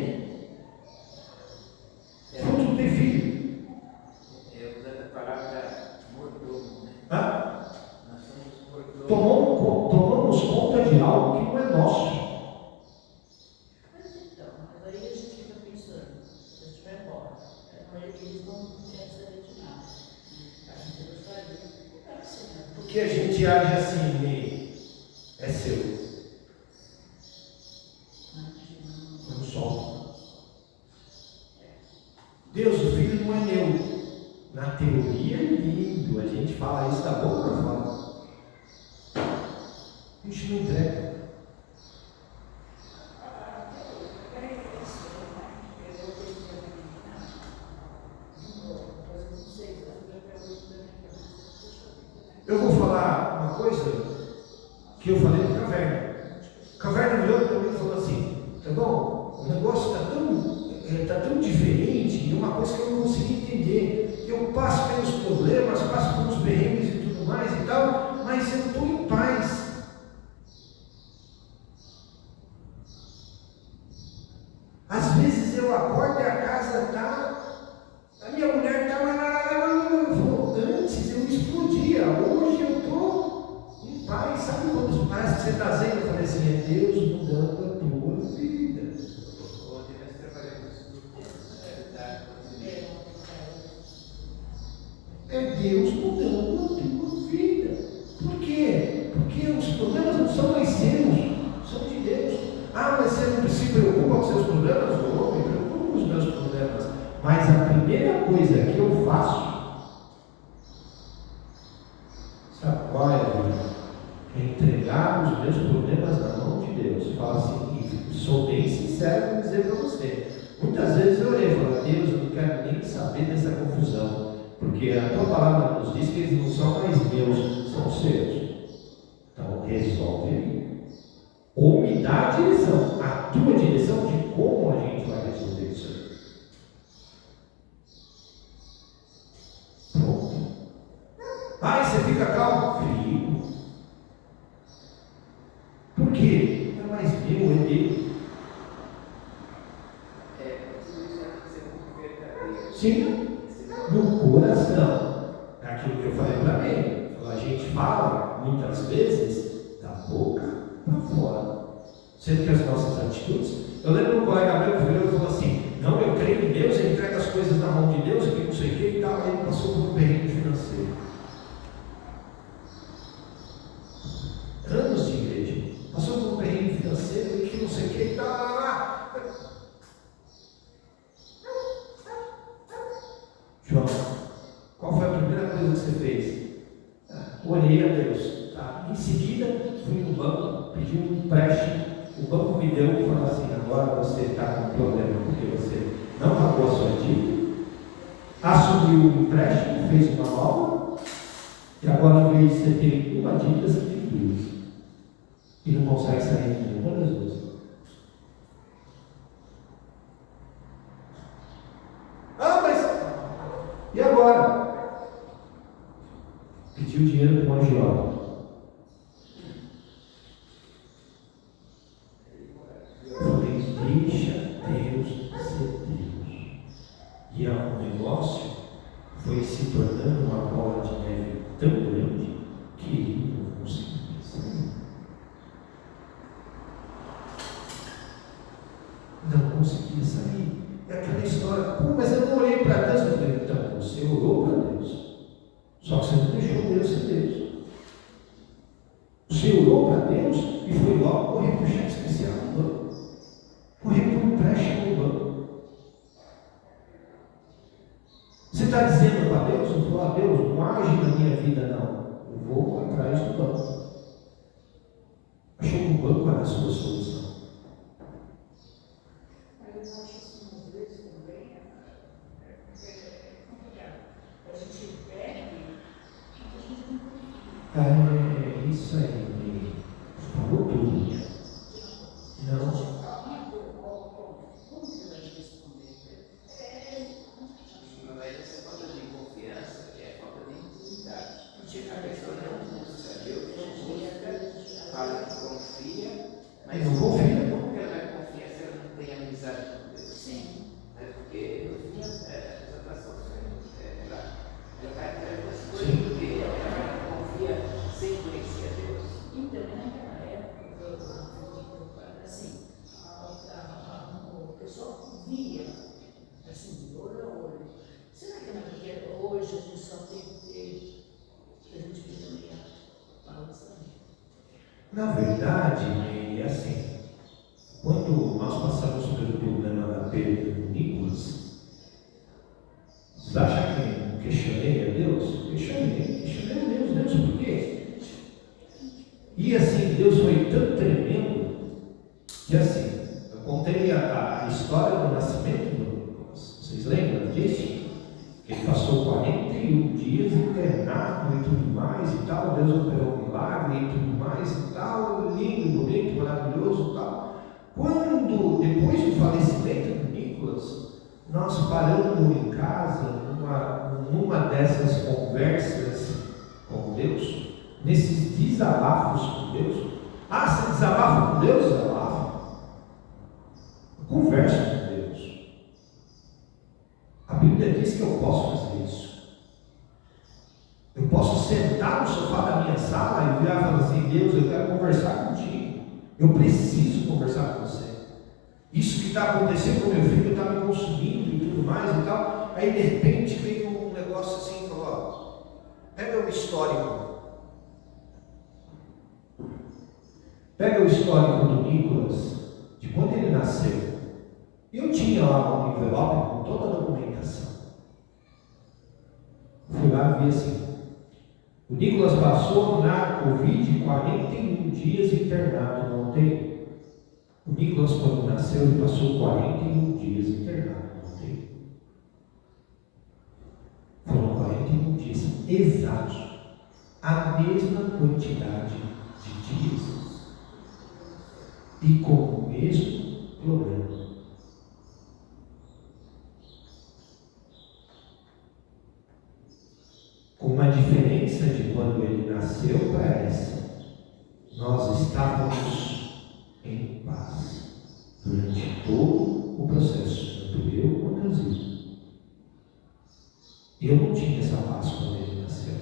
Fruto tem filho? É usando a palavra mordomo, né? Ah? Nós somos mordomos. Tomamos conta de algo que não é nosso. Mas então, mas aí a gente fica pensando, se eu estiver embora, eles não querem saber de nada. A gente gostaria de ficar assim, né? Porque a gente age assim, Ney, é seu. Não solta. Deus, o filho não é meu. Na teoria é lindo, a gente fala isso da boca para fora. A gente não entrega. Eu vou falar uma coisa que eu falei para o Caverna. O Caverna olhou para mim e falou assim: tá bom, o negócio está tão diferente, e uma coisa que eu não consegui entender. Eu passo pelos problemas, passo pelos berrengues e tudo mais e tal, mas eu estou em paz. Às vezes eu acordo e a casa está. A minha mulher está lá. Antes eu explodia, hoje eu estou em paz. Sabe quando os pais que você está dizendo? Eu falei assim: é Deus mudando a tua vida. Onde nós trabalhamos na realidade. É Deus mudando a tua vida. Por quê? Porque os problemas não são mais seus, são de Deus. Ah, mas você não se preocupa com os seus problemas? Eu me preocupo com os meus problemas. Mas a primeira coisa que eu faço, sabe qual é, vida? É entregar os meus problemas na mão de Deus. Fala assim, e sou bem sincero em dizer para você. Muitas vezes eu orei e falei: Deus, eu não quero nem saber dessa confusão. Porque a tua palavra nos diz que eles não são mais meus, são seus. Então resolve aí. Ou me dá a direção, a tua direção de como a gente vai resolver isso aí. Pronto. Ai, você fica calmo? Fico. Por quê? Não é mais meu, é dele. Tudo isso tem que ser muito verdadeiro. Sim, no coração. É aquilo que eu falei para mim. A gente fala muitas vezes da boca para fora. Sendo que as nossas atitudes. Eu lembro um colega meu que virou e falou assim: não, eu creio em Deus, eu entrego as coisas na mão de Deus, que não sei o que e tal. Aí ele passou por um perrengue financeiro. Anos de igreja. Passou por um perrengue financeiro e que não sei o que e tal. João, qual foi a primeira coisa que você fez? Orei a Deus. Tá? Em seguida, fui no banco, pedi um empréstimo. O banco me deu e falou assim: agora você está com problema, porque você não pagou a sua dívida, assumiu o empréstimo, fez uma nova, e agora, em vez de você ter uma dívida, você tem duas. E não consegue sair de nenhuma das duas. Ah, mas e agora? Pediu dinheiro para um agiota. Eu falei: deixa Deus ser Deus. E o negócio foi se tornando uma bola de neve tão grande que ele não conseguia Você orou para Deus. Só que você não deixou Deus ser Deus. Você orou para Deus e foi logo correr para o cheque especial no banco. Correr para um empréstimo no banco. Você está dizendo para Deus, eu vou a Deus, não age na minha vida não. Eu vou atrás do banco. Achou que o banco era a sua solução. Mas eu acho que às vezes também é complicado. A gente perde, a gente não confia. É isso aí. Falou tudo. Não. Como que vai responder? Não vai ser falta de confiança, é falta de intimidade. A pessoa não busca Deus, fala que confia, mas Não confia. como que ela vai confiar se ela não tem amizade com Deus? Sim. É porque, no fim, as outras soluções, ela vai atrás das coisas porque ela confia sem conhecer a Deus. Então, naquela época, assim, o pessoal via, assim, de olho a olho. Será que hoje a gente só tem que a gente poderia falar assim? Na verdade, é assim. Quando nós passamos pelo problema da perda do Nicolas, vocês acham que eu questionei a Deus? Questionei a Deus. Deus, por quê? E assim, Deus foi tão tremendo que assim, eu contei a história do nascimento do Nicolas. Vocês lembram disso? Ele passou 41 dias internado e tudo mais e tal. Deus operou um milagre e tudo mais e tal. Lindo, bonito, maravilhoso e tal. Quando, depois do falecimento do Nicolas, nós paramos em casa, numa dessas conversas com Deus, nesses desabafos com Deus. Ah, você desabafa com Deus? Desabafa. Eu converso com Deus. A Bíblia diz que eu posso fazer isso. Eu posso sentar no sofá da minha sala e virar e falar assim: Deus, eu quero conversar contigo. Eu preciso conversar com você. Isso que está acontecendo com meu filho está me consumindo e tudo mais e tal. Aí de repente veio um negócio assim e falou: ó, pega o histórico. Pega o histórico do Nicolas, de quando ele nasceu. Eu tinha lá um envelope com toda a documentação. Fui lá e vi assim: o Nicolas passou na Covid 41 dias internado, não tem? O Nicolas, quando nasceu, ele passou 41 dias internado, não tem? Foram 41 dias exatos, a mesma quantidade de dias e com o mesmo problema. Com uma diferença de quando ele nasceu para essa, nós estávamos em paz durante todo o processo, tanto eu quanto a Zilda. Eu não tinha essa paz quando ele nasceu.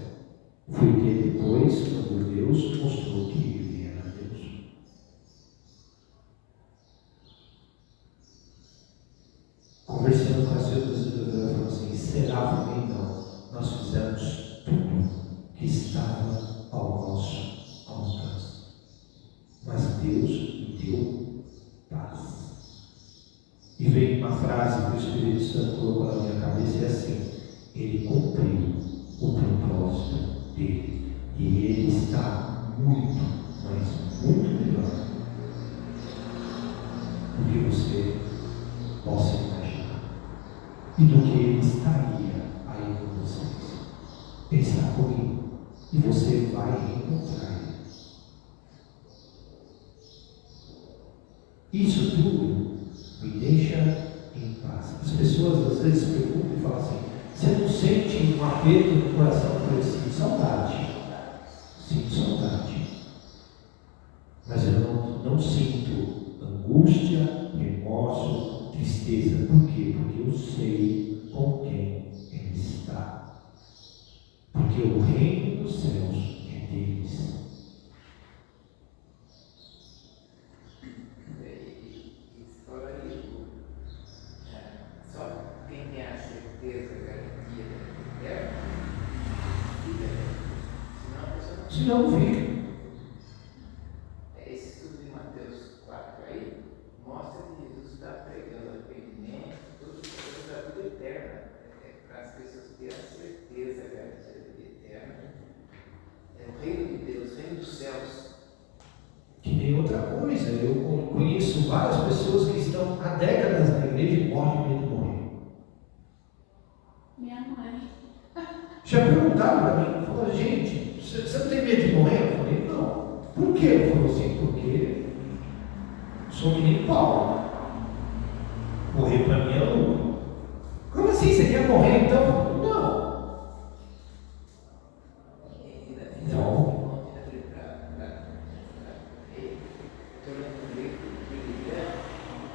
Fui ter depois, quando Deus mostrou que ele era Deus. Conversando com a Zilda, ela falou assim: será também não? Nós fizemos tudo que estava ao nosso alcance. Mas Deus me deu paz. E veio uma frase que o Espírito Santo colocou na minha cabeça e é assim: ele cumpriu o propósito dele. E ele está muito, mas muito melhor do que você possa imaginar. E do que ele estaria aí com vocês. Ele está comigo. E você vai encontrar ele. Isso tudo me deixa em paz. As pessoas às vezes perguntam e falam assim: você não sente um aperto no coração? Eu falei assim: saudade. Sim, saudade. Mas eu não sinto angústia, remorso, tristeza. Por quê? Porque eu sei com quem ele está. Porque o reino dos céus é deles. Fora isso, só quem tem a certeza, a garantia da Senão não fica. Esse estudo de Mateus 4 aí mostra que Jesus está pregando arrependimento, tudo da vida eterna, para as pessoas terem a certeza da vida eterna. É o reino de Deus, o reino dos céus. Que nem outra coisa, eu conheço várias pessoas que estão há décadas na igreja e morrem de medo de morrer. Minha mãe. Já perguntaram para mim, falaram, gente, você não tem medo de morrer? Eu falei, não. Por quê? Ele falou assim, porque sou que nem Paulo. Morrer para mim é lucro. Como assim? Você quer morrer então? Eu falei, não. Não. Eu lembro um livro de Billy Graham,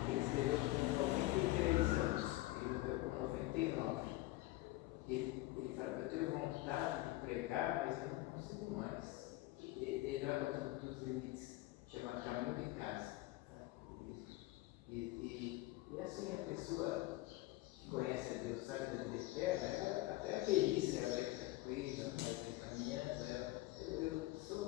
que ele escreveu com 93 anos, ele morreu com 99. Ele fala, eu tenho vontade de pregar, mas eu não consigo mais. Ele vai botando dos limites, chama Caminho de Casa. E assim, a pessoa que conhece a Deus, sabe da vida eterna, até a velhice ela vai tranquila, vai caminhando. Eu sou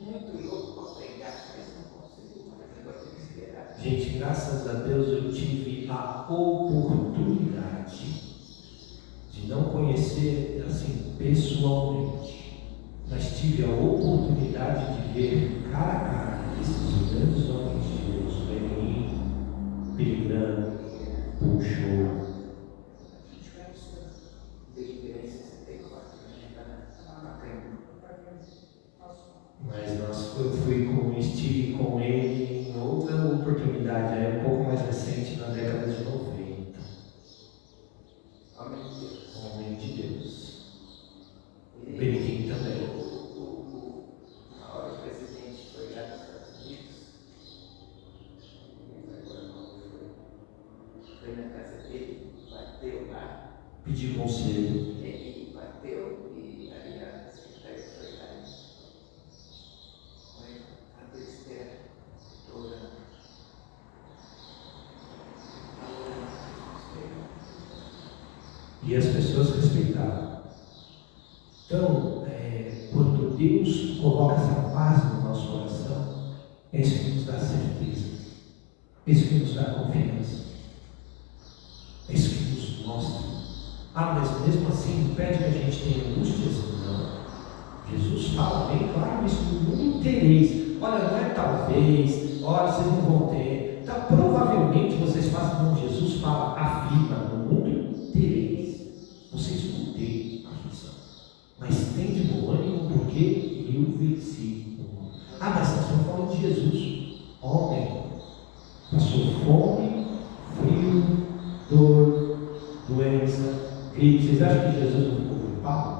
muito louco para pregar, mas não consigo mais, agora tenho que esperar. Gente, graças a Deus eu tive a oportunidade de não conhecer assim pessoalmente, mas tive a oportunidade de ver cara a cara esses grandes homens de Deus, Lenin, Billy Graham, Puxou. Desde 64, Mas eu estive com ele em outra oportunidade, aí um pouco mais recente, na década de 90. Homem de Deus. Benedito também. O maior presidente foi lá dos Estados Unidos, foi na casa dele, bateu lá, Pedir conselho. ele bateu e aí a secretária foi lá e foi a espera toda. E as pessoas respeitavam. Então, quando Deus coloca essa paz no nosso coração, é isso que nos dá certeza, é isso que nos dá confiança, é isso que nos mostra. Ah, mas mesmo assim impede que a gente tenha angústias? Não. Jesus fala bem claro isso, no mundo tereis. Olha, não é talvez, olha, vocês não vão ter. Então, provavelmente vocês façam como Jesus fala, afirma, no mundo tereis. Vocês vão ter aflição. Mas tem de bom ânimo porque eu venci o mundo. Ah, mas nós estamos falando de Jesus, homem, passou fome, frio, dor, doença, crise. Vocês acham que Jesus não ficou preocupado?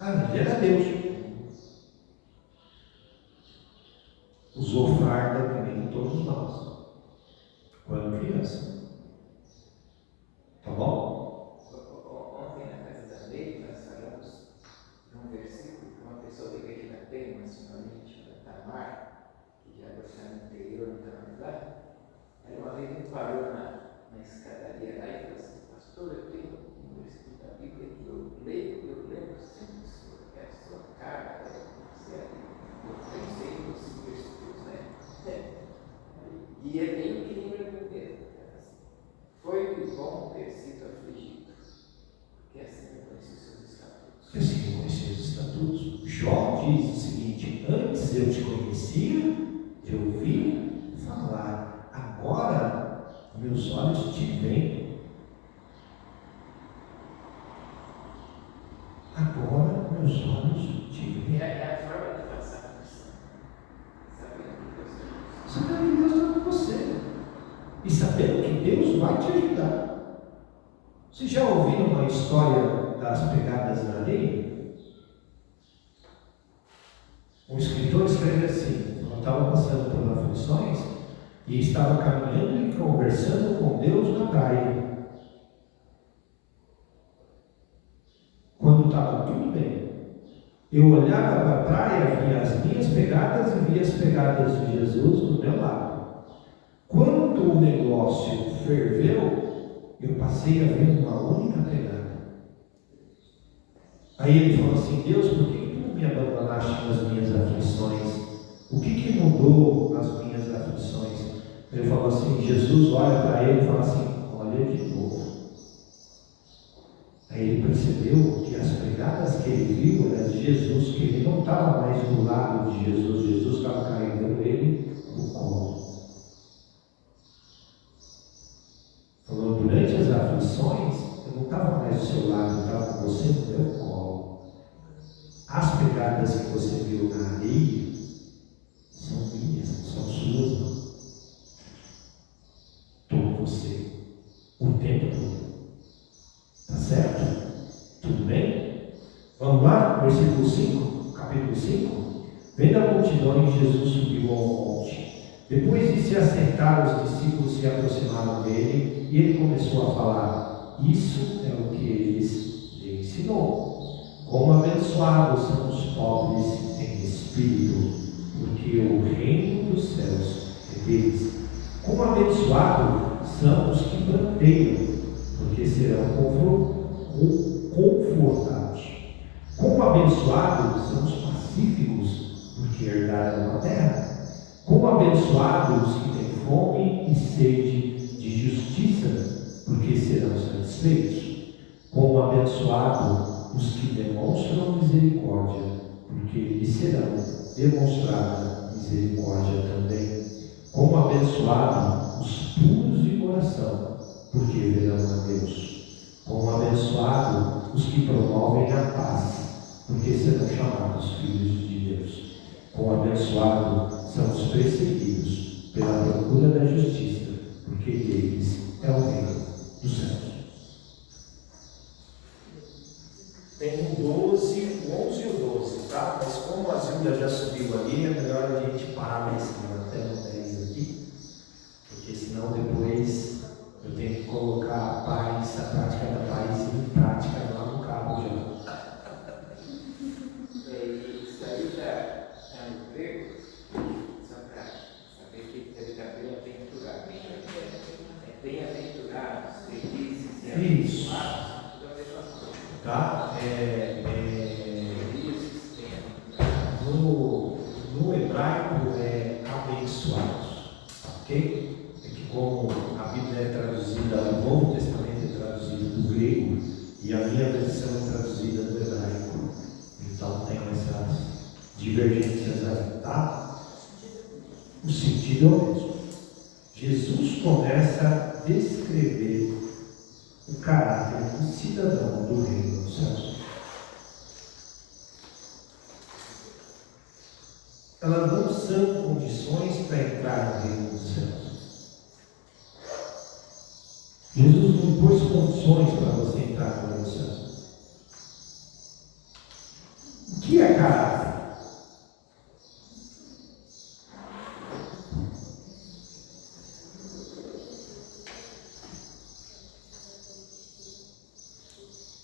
Ah, ele era Deus. Usou farda que nem todos nós, quando criança. Tá bom? Ontem na casa da lei nós falamos de um versículo que uma pessoa da igreja da Penha, uma senhorinha chamada Tamar, que já está no interior, não está mais lá. Aí uma vez ele parou na escadaria lá e falou assim, pastor, eu tenho um versículo da Bíblia que eu lembro sempre do Senhor, que é a sua cara, você ali. Eu pensei nos versículos, né? E é bem que lembra meu mesmo. Foi bom ter sido afligido, porque assim eu conheci os seus estatutos. E assim eu conheci os estatutos. Jó diz o seguinte: antes eu te conhecia, eu ouvi falar, agora meus olhos te veem. Agora meus olhos te veem. É a forma de passar a missão, sabendo que Deus está com você. Sabendo que Deus está com você. E sabendo que Deus vai te ajudar. Vocês já ouviram uma história das pegadas na areia? Um escritor escreve assim: eu estava passando por aflições e estava caminhando e conversando com Deus na praia. Quando estava tudo bem, eu olhava para a praia, via as minhas pegadas e via as pegadas de Jesus do meu lado. Quando o negócio ferveu, eu passei a ver uma única pegada. Aí ele falou assim: Deus, por que tu me abandonaste nas minhas aflições? O que mudou nas minhas aflições? Ele falou assim: Jesus olha para ele e fala assim: olha de novo. Aí ele percebeu que as pegadas que ele viu eram de Jesus, que ele não estava mais do lado de Jesus, Jesus estava carregando ele no colo. Falou: durante as aflições, eu não estava mais do seu lado, eu estava com você no meu colo. As pegadas que você viu na areia são minhas, são suas, não. Estou com você o tempo todo. Tá certo? Tudo bem? Vamos lá? Versículo 5, capítulo 5. Vendo a multidão, Jesus subiu ao monte. Depois de se assentar, os discípulos se aproximaram dele e ele começou a falar: isso é o que lhe ensinou. Quão abençoados são os pobres em espírito, porque o reino dos céus é deles. Quão abençoados são os que planteiam, porque serão confortados. Quão abençoados são os pacíficos, porque herdarão a terra. Quão abençoados os que têm fome e sede de justiça, porque serão satisfeitos. Quão abençoados os que demonstram misericórdia, porque lhes serão demonstrada misericórdia também. Quão abençoados os puros de coração, porque verão a Deus. Quão abençoados os que promovem a paz, porque serão chamados filhos de Deus. Quão abençoados são os perseguidos pela procura da justiça, porque deles é o reino dos céus. Tem o 11 e o 12, tá? Mas como a Zilda já subiu ali, é melhor a gente parar nesse até no 10 aqui, porque senão depois eu tenho que colocar a prática da paz em prática lá no carro já. Isso aí já é no grego, só para saber que deve estar bem-aventurado. É bem-aventurado, felizes e abençoados. Tá? No hebraico é abençoados, ok? É que como a Bíblia é traduzida, o Novo Testamento é traduzido do grego e a minha versão é traduzida do hebraico, então tem essas divergências aí, tá? O sentido é o mesmo. Jesus começa a descrever o caráter do cidadão do reino dos céus. Elas não são condições para entrar no reino dos céus. Jesus não impôs condições para você entrar no reino dos céus. O que é caráter?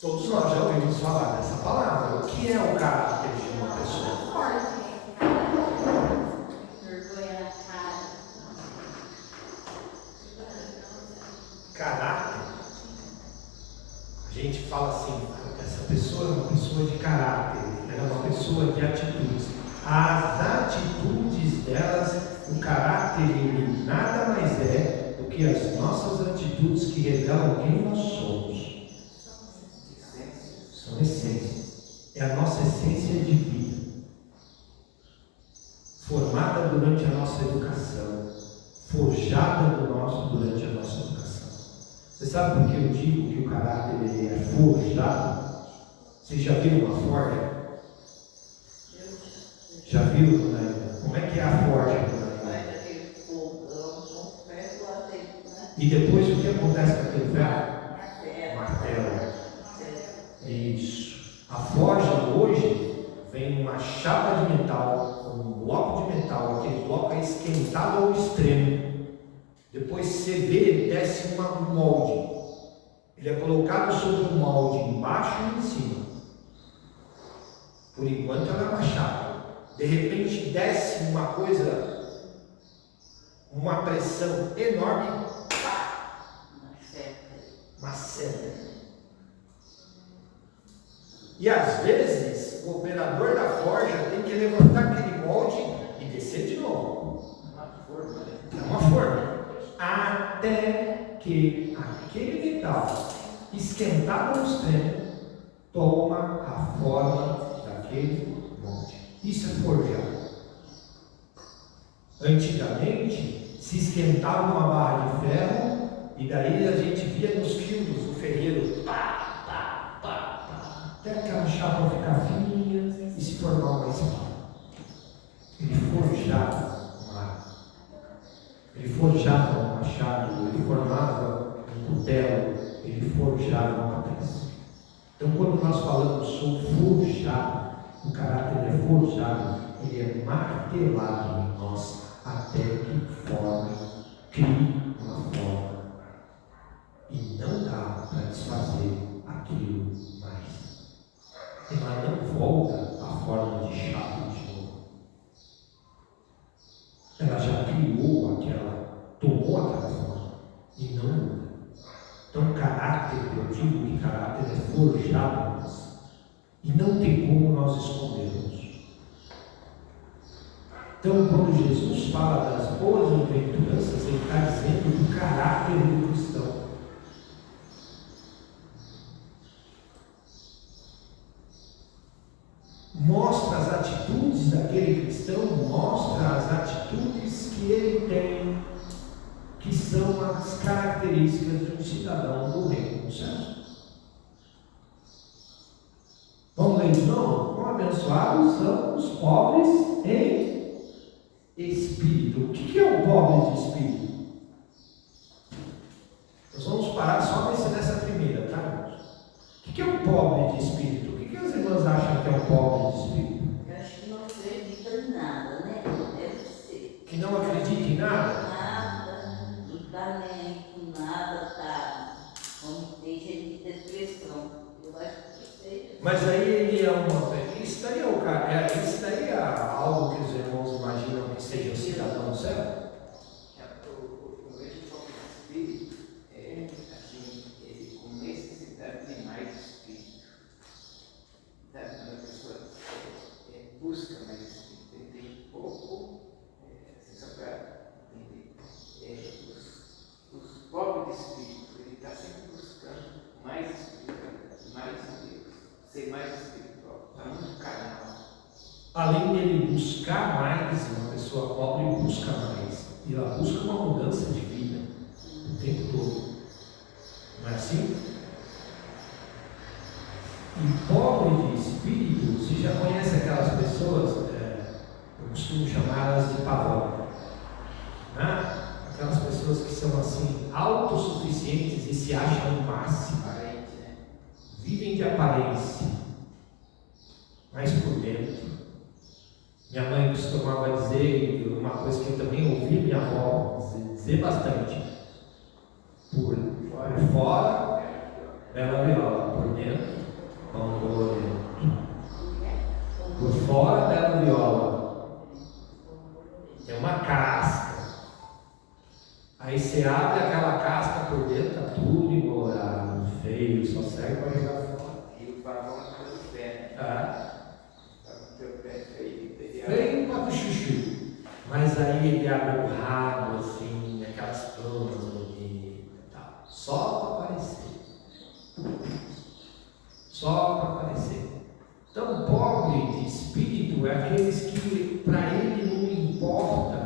Todos nós já ouvimos falar dessa palavra. O que é o caráter de uma pessoa? Vergonha na cara. Caráter. A gente fala assim: essa pessoa é uma pessoa de caráter, ela é uma pessoa de atitudes. As atitudes delas, o caráter ele nada mais é do que as nossas atitudes que revelam quem nós somos. São essências. É a nossa essência de vida, formada durante a nossa educação, forjada durante a nossa educação. Você sabe por que eu digo que o caráter ele é forjado? Vocês já viram uma forja? Já viram, né? Como é que é a forja? E depois o que acontece com aquele ferro? Martelo. Isso. A forja hoje vem uma chapa de metal, um bloco de metal, aquele bloco é esquentado ao extremo. Depois você vê, ele desce um molde. Ele é colocado sobre um molde embaixo e em cima. Por enquanto ela é uma chapa. De repente desce uma coisa, uma pressão enorme, maceta. E às vezes o operador da forja tem que levantar aquele molde e descer de novo. É uma forma. Até que aquele metal esquentado no extremo toma a forma daquele molde. Isso é forjado. Antigamente se esquentava uma barra de ferro e daí a gente via nos filmes o ferreiro até aquela chapa ficar fininha e se formar uma espada. Ele forjava uma arma, ele forjava um machado, ele formava um cutelo, ele forjava uma peça. Então, quando nós falamos sou forjado, o caráter é forjado, ele é martelado em nós até que crie uma forma. E não dá para desfazer aquilo mais. Ela não volta à forma de chapa de novo. Ela já criou aquela, tomou aquela forma e não muda. Então, caráter, eu digo que caráter é forjado em nós. E não tem como nós escondermos. Então, quando Jesus fala das boas aventuranças, ele está dizendo do caráter do cristão. Mostra as atitudes daquele cristão, mostra as atitudes que ele tem, que são as características de um cidadão do reino dos céus. Vamos ler de novo? Quão abençoados são os pobres em espírito. O que é um pobre de espírito? Nós vamos parar só nessa primeira, tá, irmãos? O que é um pobre de espírito? O que as irmãs acham que é um pobre de espírito? Eu acho que não acredita em nada, né? Deve ser. Que não acredita em nada? Nada, não está nem com nada, tá? Como tem gente de depressão. Eu acho que seja. Mas aí ele é uma. Isso daí é algo que os irmãos imaginam que seja um cidadão do céu? Eu vejo o próprio espírito, assim, ele com necessidade de mais espírito. Quando a pessoa busca mais espírito, ele tem pouco, assim, só para entender, os pobres de espírito, ele está sempre buscando mais espírito, mais Deus, ser mais espiritual, está muito carnal. Além dele buscar mais, uma pessoa pobre busca mais. E ela busca uma mudança de vida o tempo todo. Não é assim? E pobre de espírito, você já conhece aquelas pessoas, eu costumo chamá-las de pavão. Né? Aquelas pessoas que são assim, autossuficientes e se acham no máximo. Vivem de aparência, mas por dentro. Minha mãe costumava dizer, uma coisa que eu também ouvi minha avó dizer bastante: por fora, bela viola, por dentro, pão colorido. Por fora, bela viola, é uma casca. Aí você abre aquela casca por dentro, está tudo embolorado, feio, só serve para jogar fora. E o pavão está no pé. Feio para o chuchu. Mas aí ele abre o rabo, assim, aquelas plantas bonitas e tal. Só para aparecer. Só para aparecer. Então, pobre de espírito é aqueles que, para ele, não importa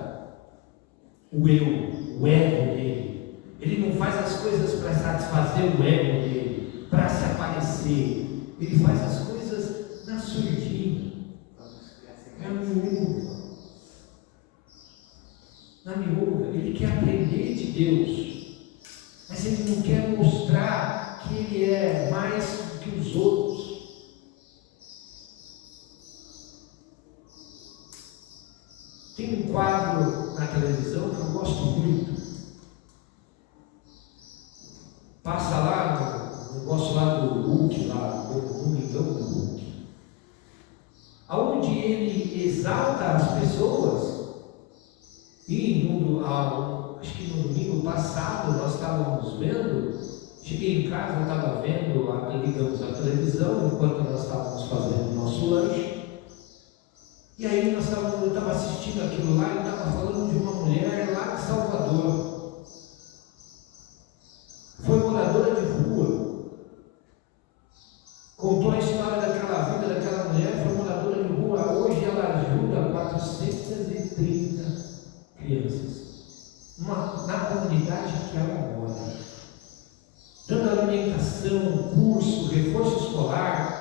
o eu, o ego dele. Ele não faz as coisas para satisfazer o ego dele, para se aparecer. Ele faz as coisas na surdina. Na miúda, ele quer aprender de Deus, mas ele não quer mostrar que ele é mais do que os outros. Tem um quadro na televisão que eu gosto muito. Passa lá no negócio lá do Hulk, lá no Domingão do Hulk, aonde ele exalta as pessoas. E acho que no domingo passado nós estávamos vendo Cheguei em casa, eu estava vendo, ligamos a televisão enquanto nós estávamos fazendo o nosso lanche. E aí eu estava assistindo aquilo lá e estava falando de uma mulher lá de Salvador. Foi moradora de rua. Contou a história daquela vida daquela mulher, foi moradora de rua. Hoje ela ajuda 430 crianças. Na comunidade que ela mora. Dando alimentação, curso, reforço escolar.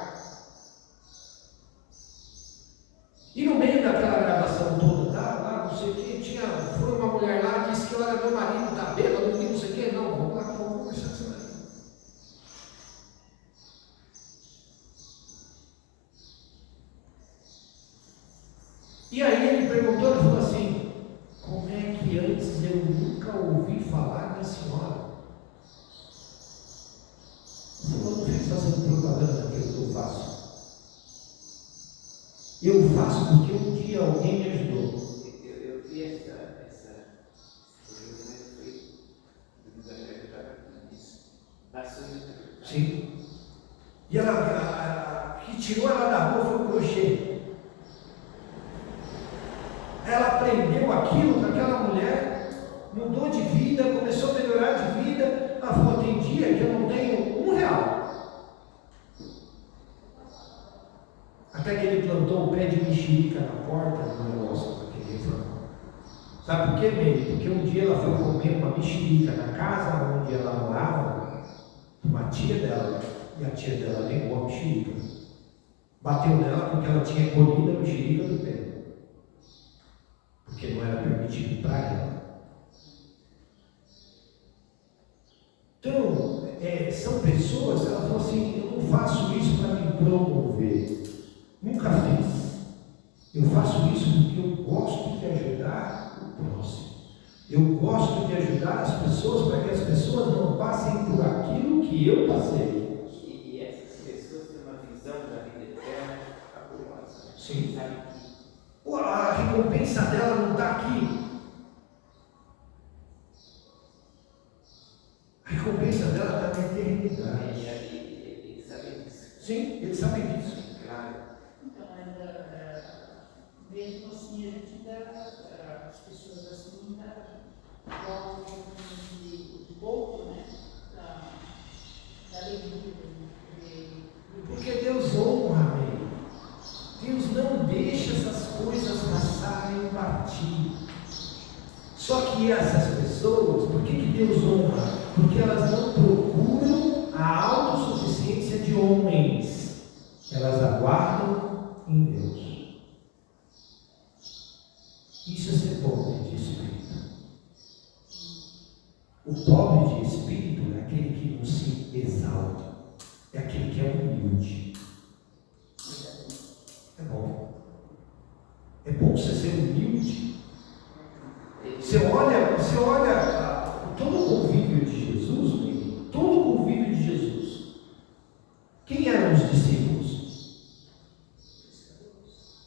E no meio daquela gravação toda, tá? Lá, não sei o que, foi uma mulher lá, disse que olha, meu marido está bêbado, não sei o que, não, vamos lá, vamos conversar com seu marido. E aí ele perguntou, ele falou assim, como é que antes eu nunca ouvi falar da senhora? Eu não fico fazendo propaganda daquilo que eu faço. Eu faço porque um dia alguém me ajudou. Eu vi essa foi do Evangelho da isso. Passou muito. Sim. E ela, que tirou ela da rua foi o crochê. Ela aprendeu aquilo com aquela mulher, mudou de vida, começou a melhorar de vida. Ela falou, tem dia que eu não tenho R$1. Até que ele plantou um pé de mexerica na porta do negócio para aquele refrão. Sabe por quê, Meire? Porque um dia ela foi comer uma mexerica na casa onde ela morava, uma tia dela, e a tia dela negou a mexerica. Bateu nela porque ela tinha colhido a mexerica do pé. Porque não era permitido para ela. Então, são pessoas, ela falou assim, eu não faço isso para me promover. Nunca fiz. Eu faço isso porque eu gosto de ajudar o próximo. Eu gosto de ajudar as pessoas para que as pessoas não passem por aquilo que eu passei. E essas pessoas têm uma visão da vida eterna fabulosa. Sim. Sabe que A recompensa dela não está aqui. A recompensa dela está na eternidade. eles sabem disso. Sim, eles sabem disso. Claro. Então, ainda, mesmo assim, a gente dá, as pessoas assim, dão um pouco de pouco, né? Da alegria. Porque Deus honra, amém. Deus não deixa essas coisas passarem batido. Só que essas pessoas, por que Deus honra? Porque elas não procuram a autossuficiência de homens. Elas aguardam em Deus. Isso é ser pobre de espírito. O pobre de espírito é aquele que não se exalta. É aquele que é humilde. É bom. É bom você ser humilde. Você olha todo o convívio de Jesus, todo o convívio de Jesus. Quem eram os discípulos?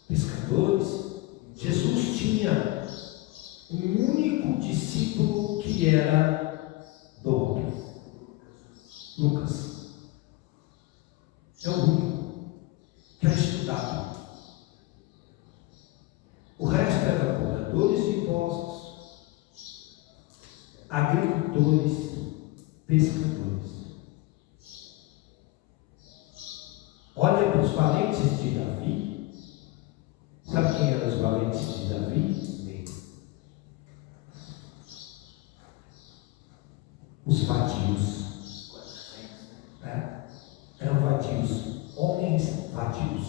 Pescadores. Jesus tinha um único discípulo que era dobre. Lucas. É o único que era estudado. O resto era cobradores de impostos, agricultores, pescadores. Olha para os valentes de Davi. Sabe quem eram os valentes de Davi? Os vadios. Eram vadios, homens vadios,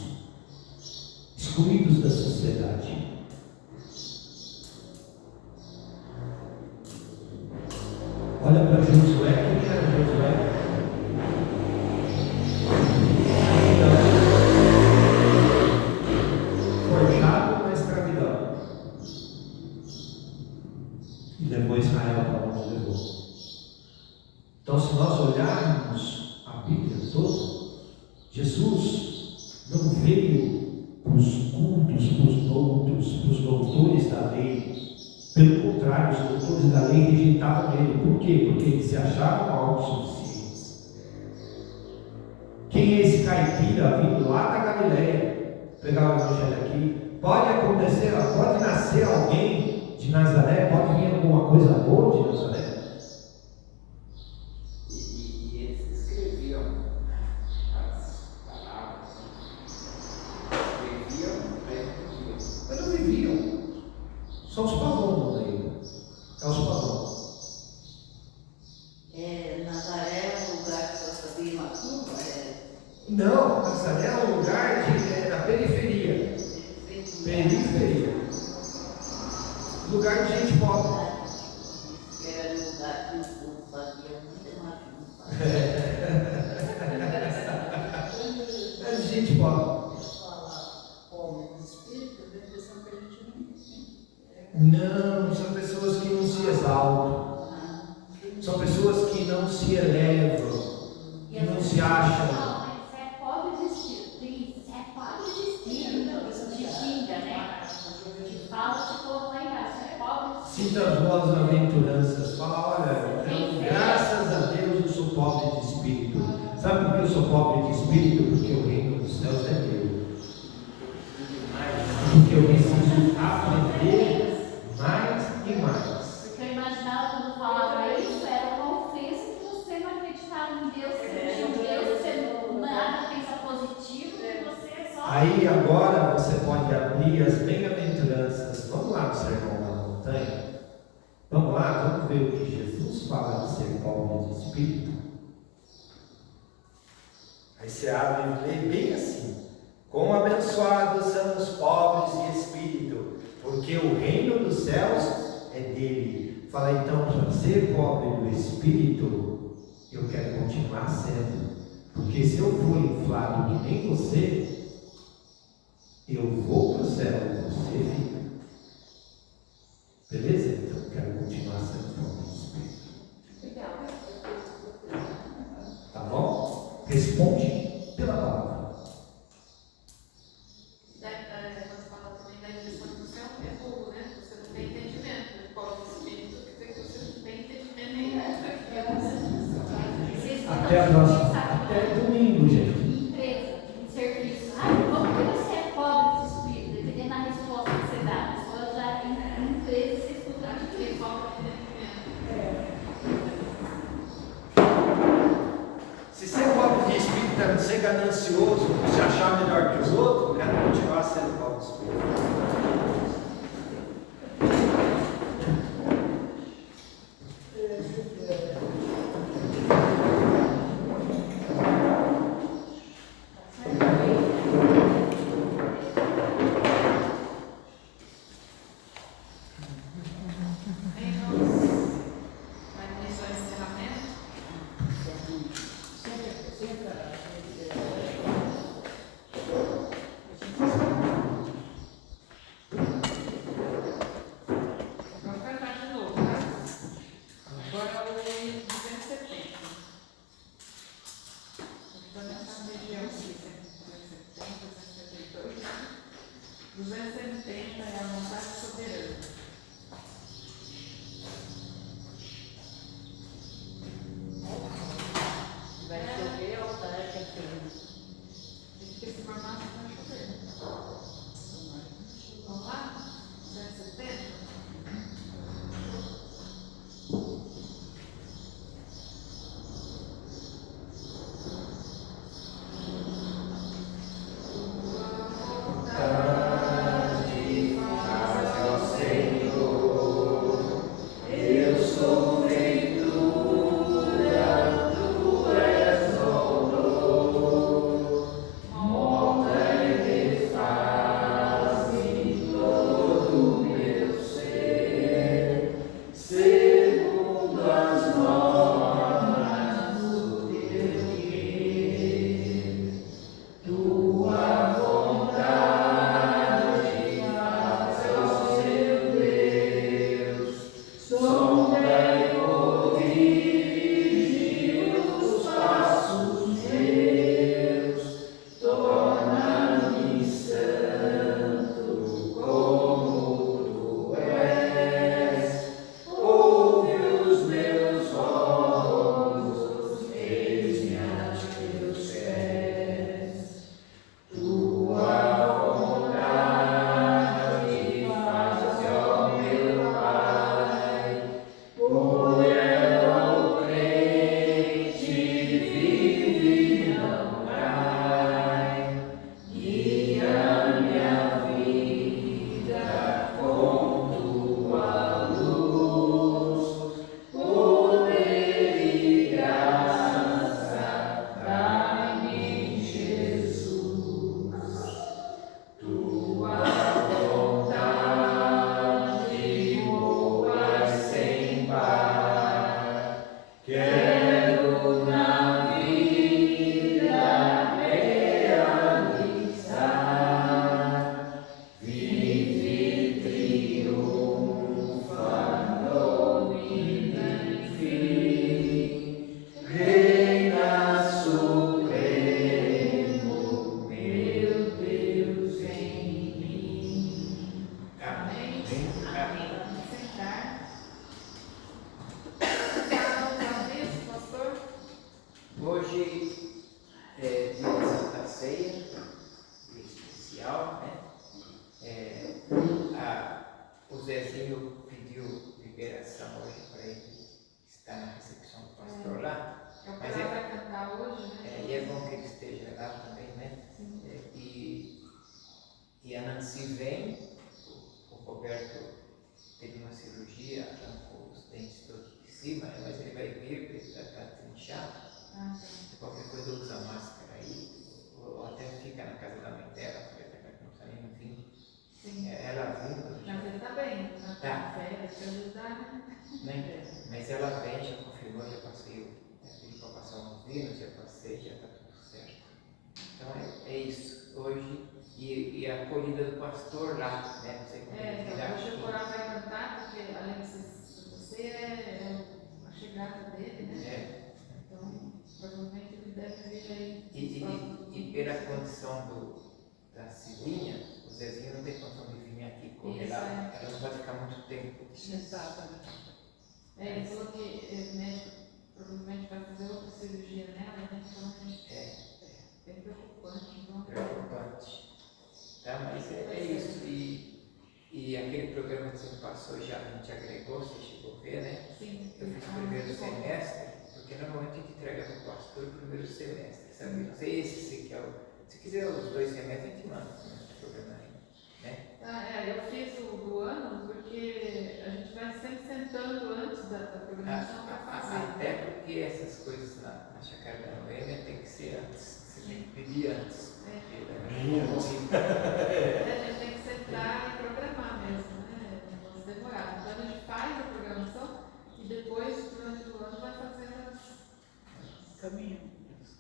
excluídos da sociedade. Olha para Josué, quem era Josué? Forjado na escravidão. E levou Israel para onde levou. Então, se nós olharmos a Bíblia toda, Jesus não veio para os cultos, para os doutos, para os doutores da lei. Pelo contrário, os doutores da lei rejeitavam ele. Por quê? Porque eles se achavam autossuficientes. Quem é esse caipira vindo lá da Galileia pregar o evangelho aqui? Pode acontecer, pode nascer alguém de Nazaré, pode vir alguma coisa boa de Nazaré. E eles escreviam as palavras, escreviam, Mas não viviam. Só os pavões aí. É os pavões. Nazaré é um lugar que só sabia macumba? Não, Nazaré é um lugar na periferia. Periferia. Lugar de gente pobre. Era um lugar que o povo fazia muita macumba. É de gente pobre. Falar pobre de espírito, dá a impressão que a gente Não, são pessoas que não se exaltam. São pessoas que não se elevam. Que não se acham. Não, mas você é pobre de espírito. Você é pobre de espírito. Te xinga, né? Te fala de povo lá embaixo. Você é pobre de espírito. Sinta as boas aventuranças. Fala, olha, então, graças a Deus eu sou pobre de espírito. Sabe por que eu sou pobre de espírito? Porque o reino dos céus é meu. Porque eu preciso aprender mais e mais. Porque eu imaginava quando falava isso, era uma ofensa que você não acreditava em Deus, você não tinha Deus, você nada pensa positivo, que você é só. Aí agora você pode abrir as bem-aventuranças. Vamos lá no Sermão da Montanha. Vamos lá, vamos ver o que Jesus fala de ser pobre de espírito. Aí você abre e lê bem assim: quão abençoados são os pobres de espírito, porque o reino dos céus é dele. Fala então, para ser pobre do espírito, eu quero continuar sendo. Porque se eu for inflado que nem você, eu vou para o céu, você fica. Beleza? Então eu quero continuar sendo pobre do espírito. Tá bom? Responde pela palavra. Quando fala também da impressão que você é burro, né? Você não tem entendimento. Pobre de espírito, quer dizer que você não tem entendimento nenhum. Até a próxima. Até domingo, gente. Empresa, em serviço. Como que você é pobre de espírito? Dependendo da resposta que você dá. A pessoa já em empresa você escuta de Tem vez. falta de entendimento. Se ser pobre de espírito é ser ganancioso, se achar melhor que os outros, eu quero continuar sendo pobre de espírito. Vamos sentar. Fala isso, pastor. Hoje é dia de Santa Ceia, dia especial, né? O Zezinho pediu liberação hoje para ele estar na recepção do pastor lá. É o que ela vai cantar hoje, né? E é bom que ele esteja lá também, né? E a Nancy vem, o Roberto teve uma cirurgia, arrancou os dentes todos de cima, mas ele vai vir, porque ele está trinchado. Qualquer coisa usa máscara aí, ou até fica na casa da mãe dela, porque até não está nem no fim. Sim. Ela vindo. Mas ele está bem, Tá. férias, para ajudar, né? Mas ela vem, já confirmou, já passei, pedi para passar uns dias, já passei, já está tudo certo. Então é isso. Hoje, e a acolhida do pastor lá, né? Não sei como ele virá. Hoje o coral vai cantar, porque além de você é a chegada dele, né? Então, provavelmente ele deve vir aí. E pela condição da Cilinha, o Zezinho não tem condição de vir aqui correr lá. Ela não pode ficar muito tempo. Exatamente. Ele falou que o médico provavelmente vai fazer outra cirurgia nela, né? Então é bem preocupante. Preocupante. Tá, mas é isso. E aquele programa que você passou já, a gente agregou, você chegou a ver, né? Sim. Eu fiz o primeiro semestre, porque normalmente a gente entrega para o pastor o primeiro semestre, sabe? Não sei se quer se quiser os 2 semestres, a gente manda o programa aí, né? Eu fiz o do ano porque a gente vai sempre sentando antes da programação para fazer. Até porque essas coisas na Chácara da Noêmia tem que ser antes, você tem que pedir antes. A gente tem que sentar e programar mesmo, né? É um negócio demorado. Então a gente faz a programação e depois, durante o ano, vai fazendo Caminho.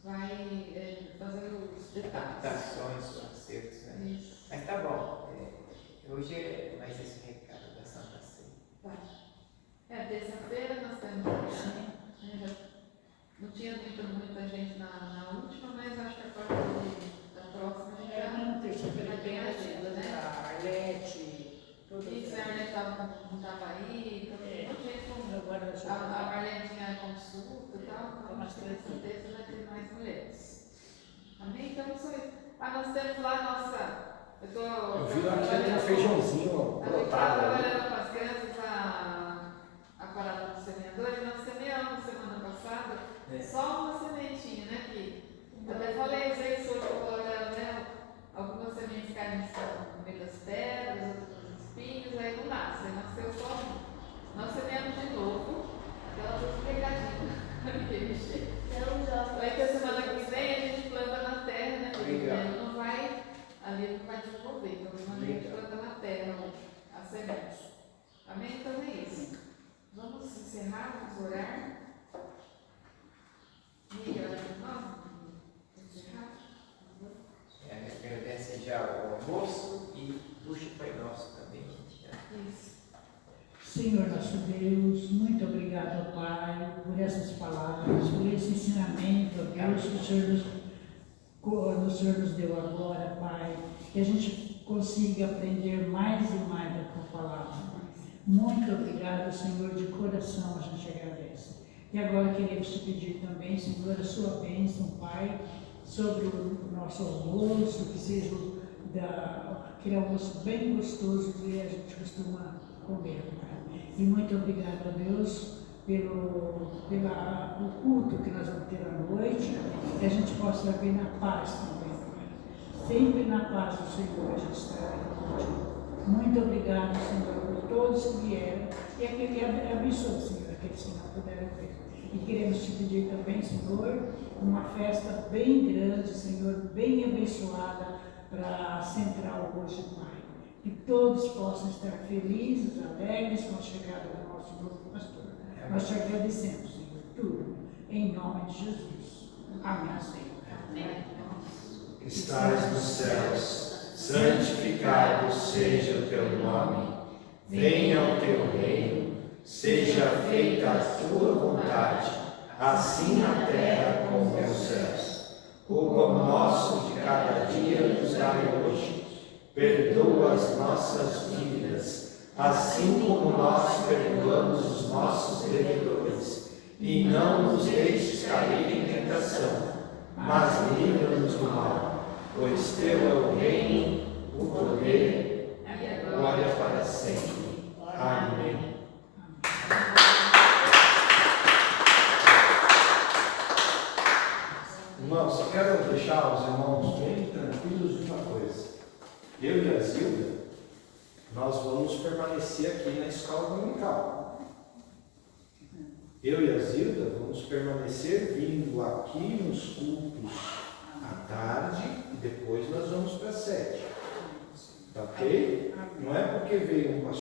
vai fazendo os detalhes. Adaptações, acertos, né? Isso. Mas tá bom. Hoje é mais esse recado da Santa Ceia. Tá. Terça-feira nós temos. Não tinha muita gente na última, mas acho que a partir da próxima a gente Não, terça-feira vai tem ter agenda, né? a Arlete, todas Isso, a Marlene não estava aí, então muita gente com. Agora A Marlene tinha consulta e tal, então acho que terça vai ter mais mulheres. Amém? Então isso aí. Nós temos lá a nossa. Eu vi lá que já tem um feijãozinho Eu estava brotado. trabalhando com as crianças a parada do semeador e nós semeamos semana passada só uma sementinha, né, Ki? Eu até falei, usei isso hoje para colocar, né? Algumas sementes caem no meio das pedras, outras nos espinhos, aí não nasce, aí nasceu só uma. Nós semeamos de novo, aquela duas pegadinhas. Aí que a semana que vem a gente planta na terra, né? Porque não vai, ali não vai desenvolver, então a gente planta na terra as sementes. Amém? Então é isso. Vamos encerrar, vamos orar. E orar de novo? Encerrar? Agradece já o almoço e puxa para nós também. Isso. Senhor nosso Deus, muito obrigado, Pai, por essas palavras, por esse ensinamento, ó Deus, que o Senhor nos deu agora, Pai, que a gente consiga aprender mais e mais da Tua palavra. Muito obrigado, Senhor, de coração a gente agradece. E agora queremos te pedir também, Senhor, a sua bênção, Pai, sobre o nosso almoço, que seja aquele almoço bem gostoso que a gente costuma comer, Pai. E muito obrigado a Deus pelo culto que nós vamos ter à noite, que a gente possa vir na paz também, Pai. Sempre na paz do Senhor a gente estará contigo. Muito obrigado, Senhor, por todos que vieram e aquele abençoe, Senhor, aqueles que não puderam vir. E queremos te pedir também, Senhor, uma festa bem grande, Senhor, bem abençoada para a Central hoje, Pai. Que todos possam estar felizes, alegres com a chegada do nosso novo pastor. Nós te agradecemos, Senhor, tudo, em nome de Jesus. Amém, Senhor. Amém. Estás nos céus, santificado seja o teu nome. Venha o teu reino, seja feita a tua vontade, assim na terra como nos céus. O pão nosso de cada dia nos dai hoje. Perdoa as nossas dívidas, assim como nós perdoamos os nossos devedores. E não nos deixes cair em tentação, mas livra-nos do mal. Pois teu é o reino, o poder e a glória para sempre. Amém. Irmãos, só quero deixar os irmãos bem tranquilos de uma coisa. Eu e a Zilda, nós vamos permanecer aqui na escola dominical. Eu e a Zilda vamos permanecer vindo aqui nos cultos à tarde e depois nós vamos para a 7. Tá ok? Não é porque veio um pastor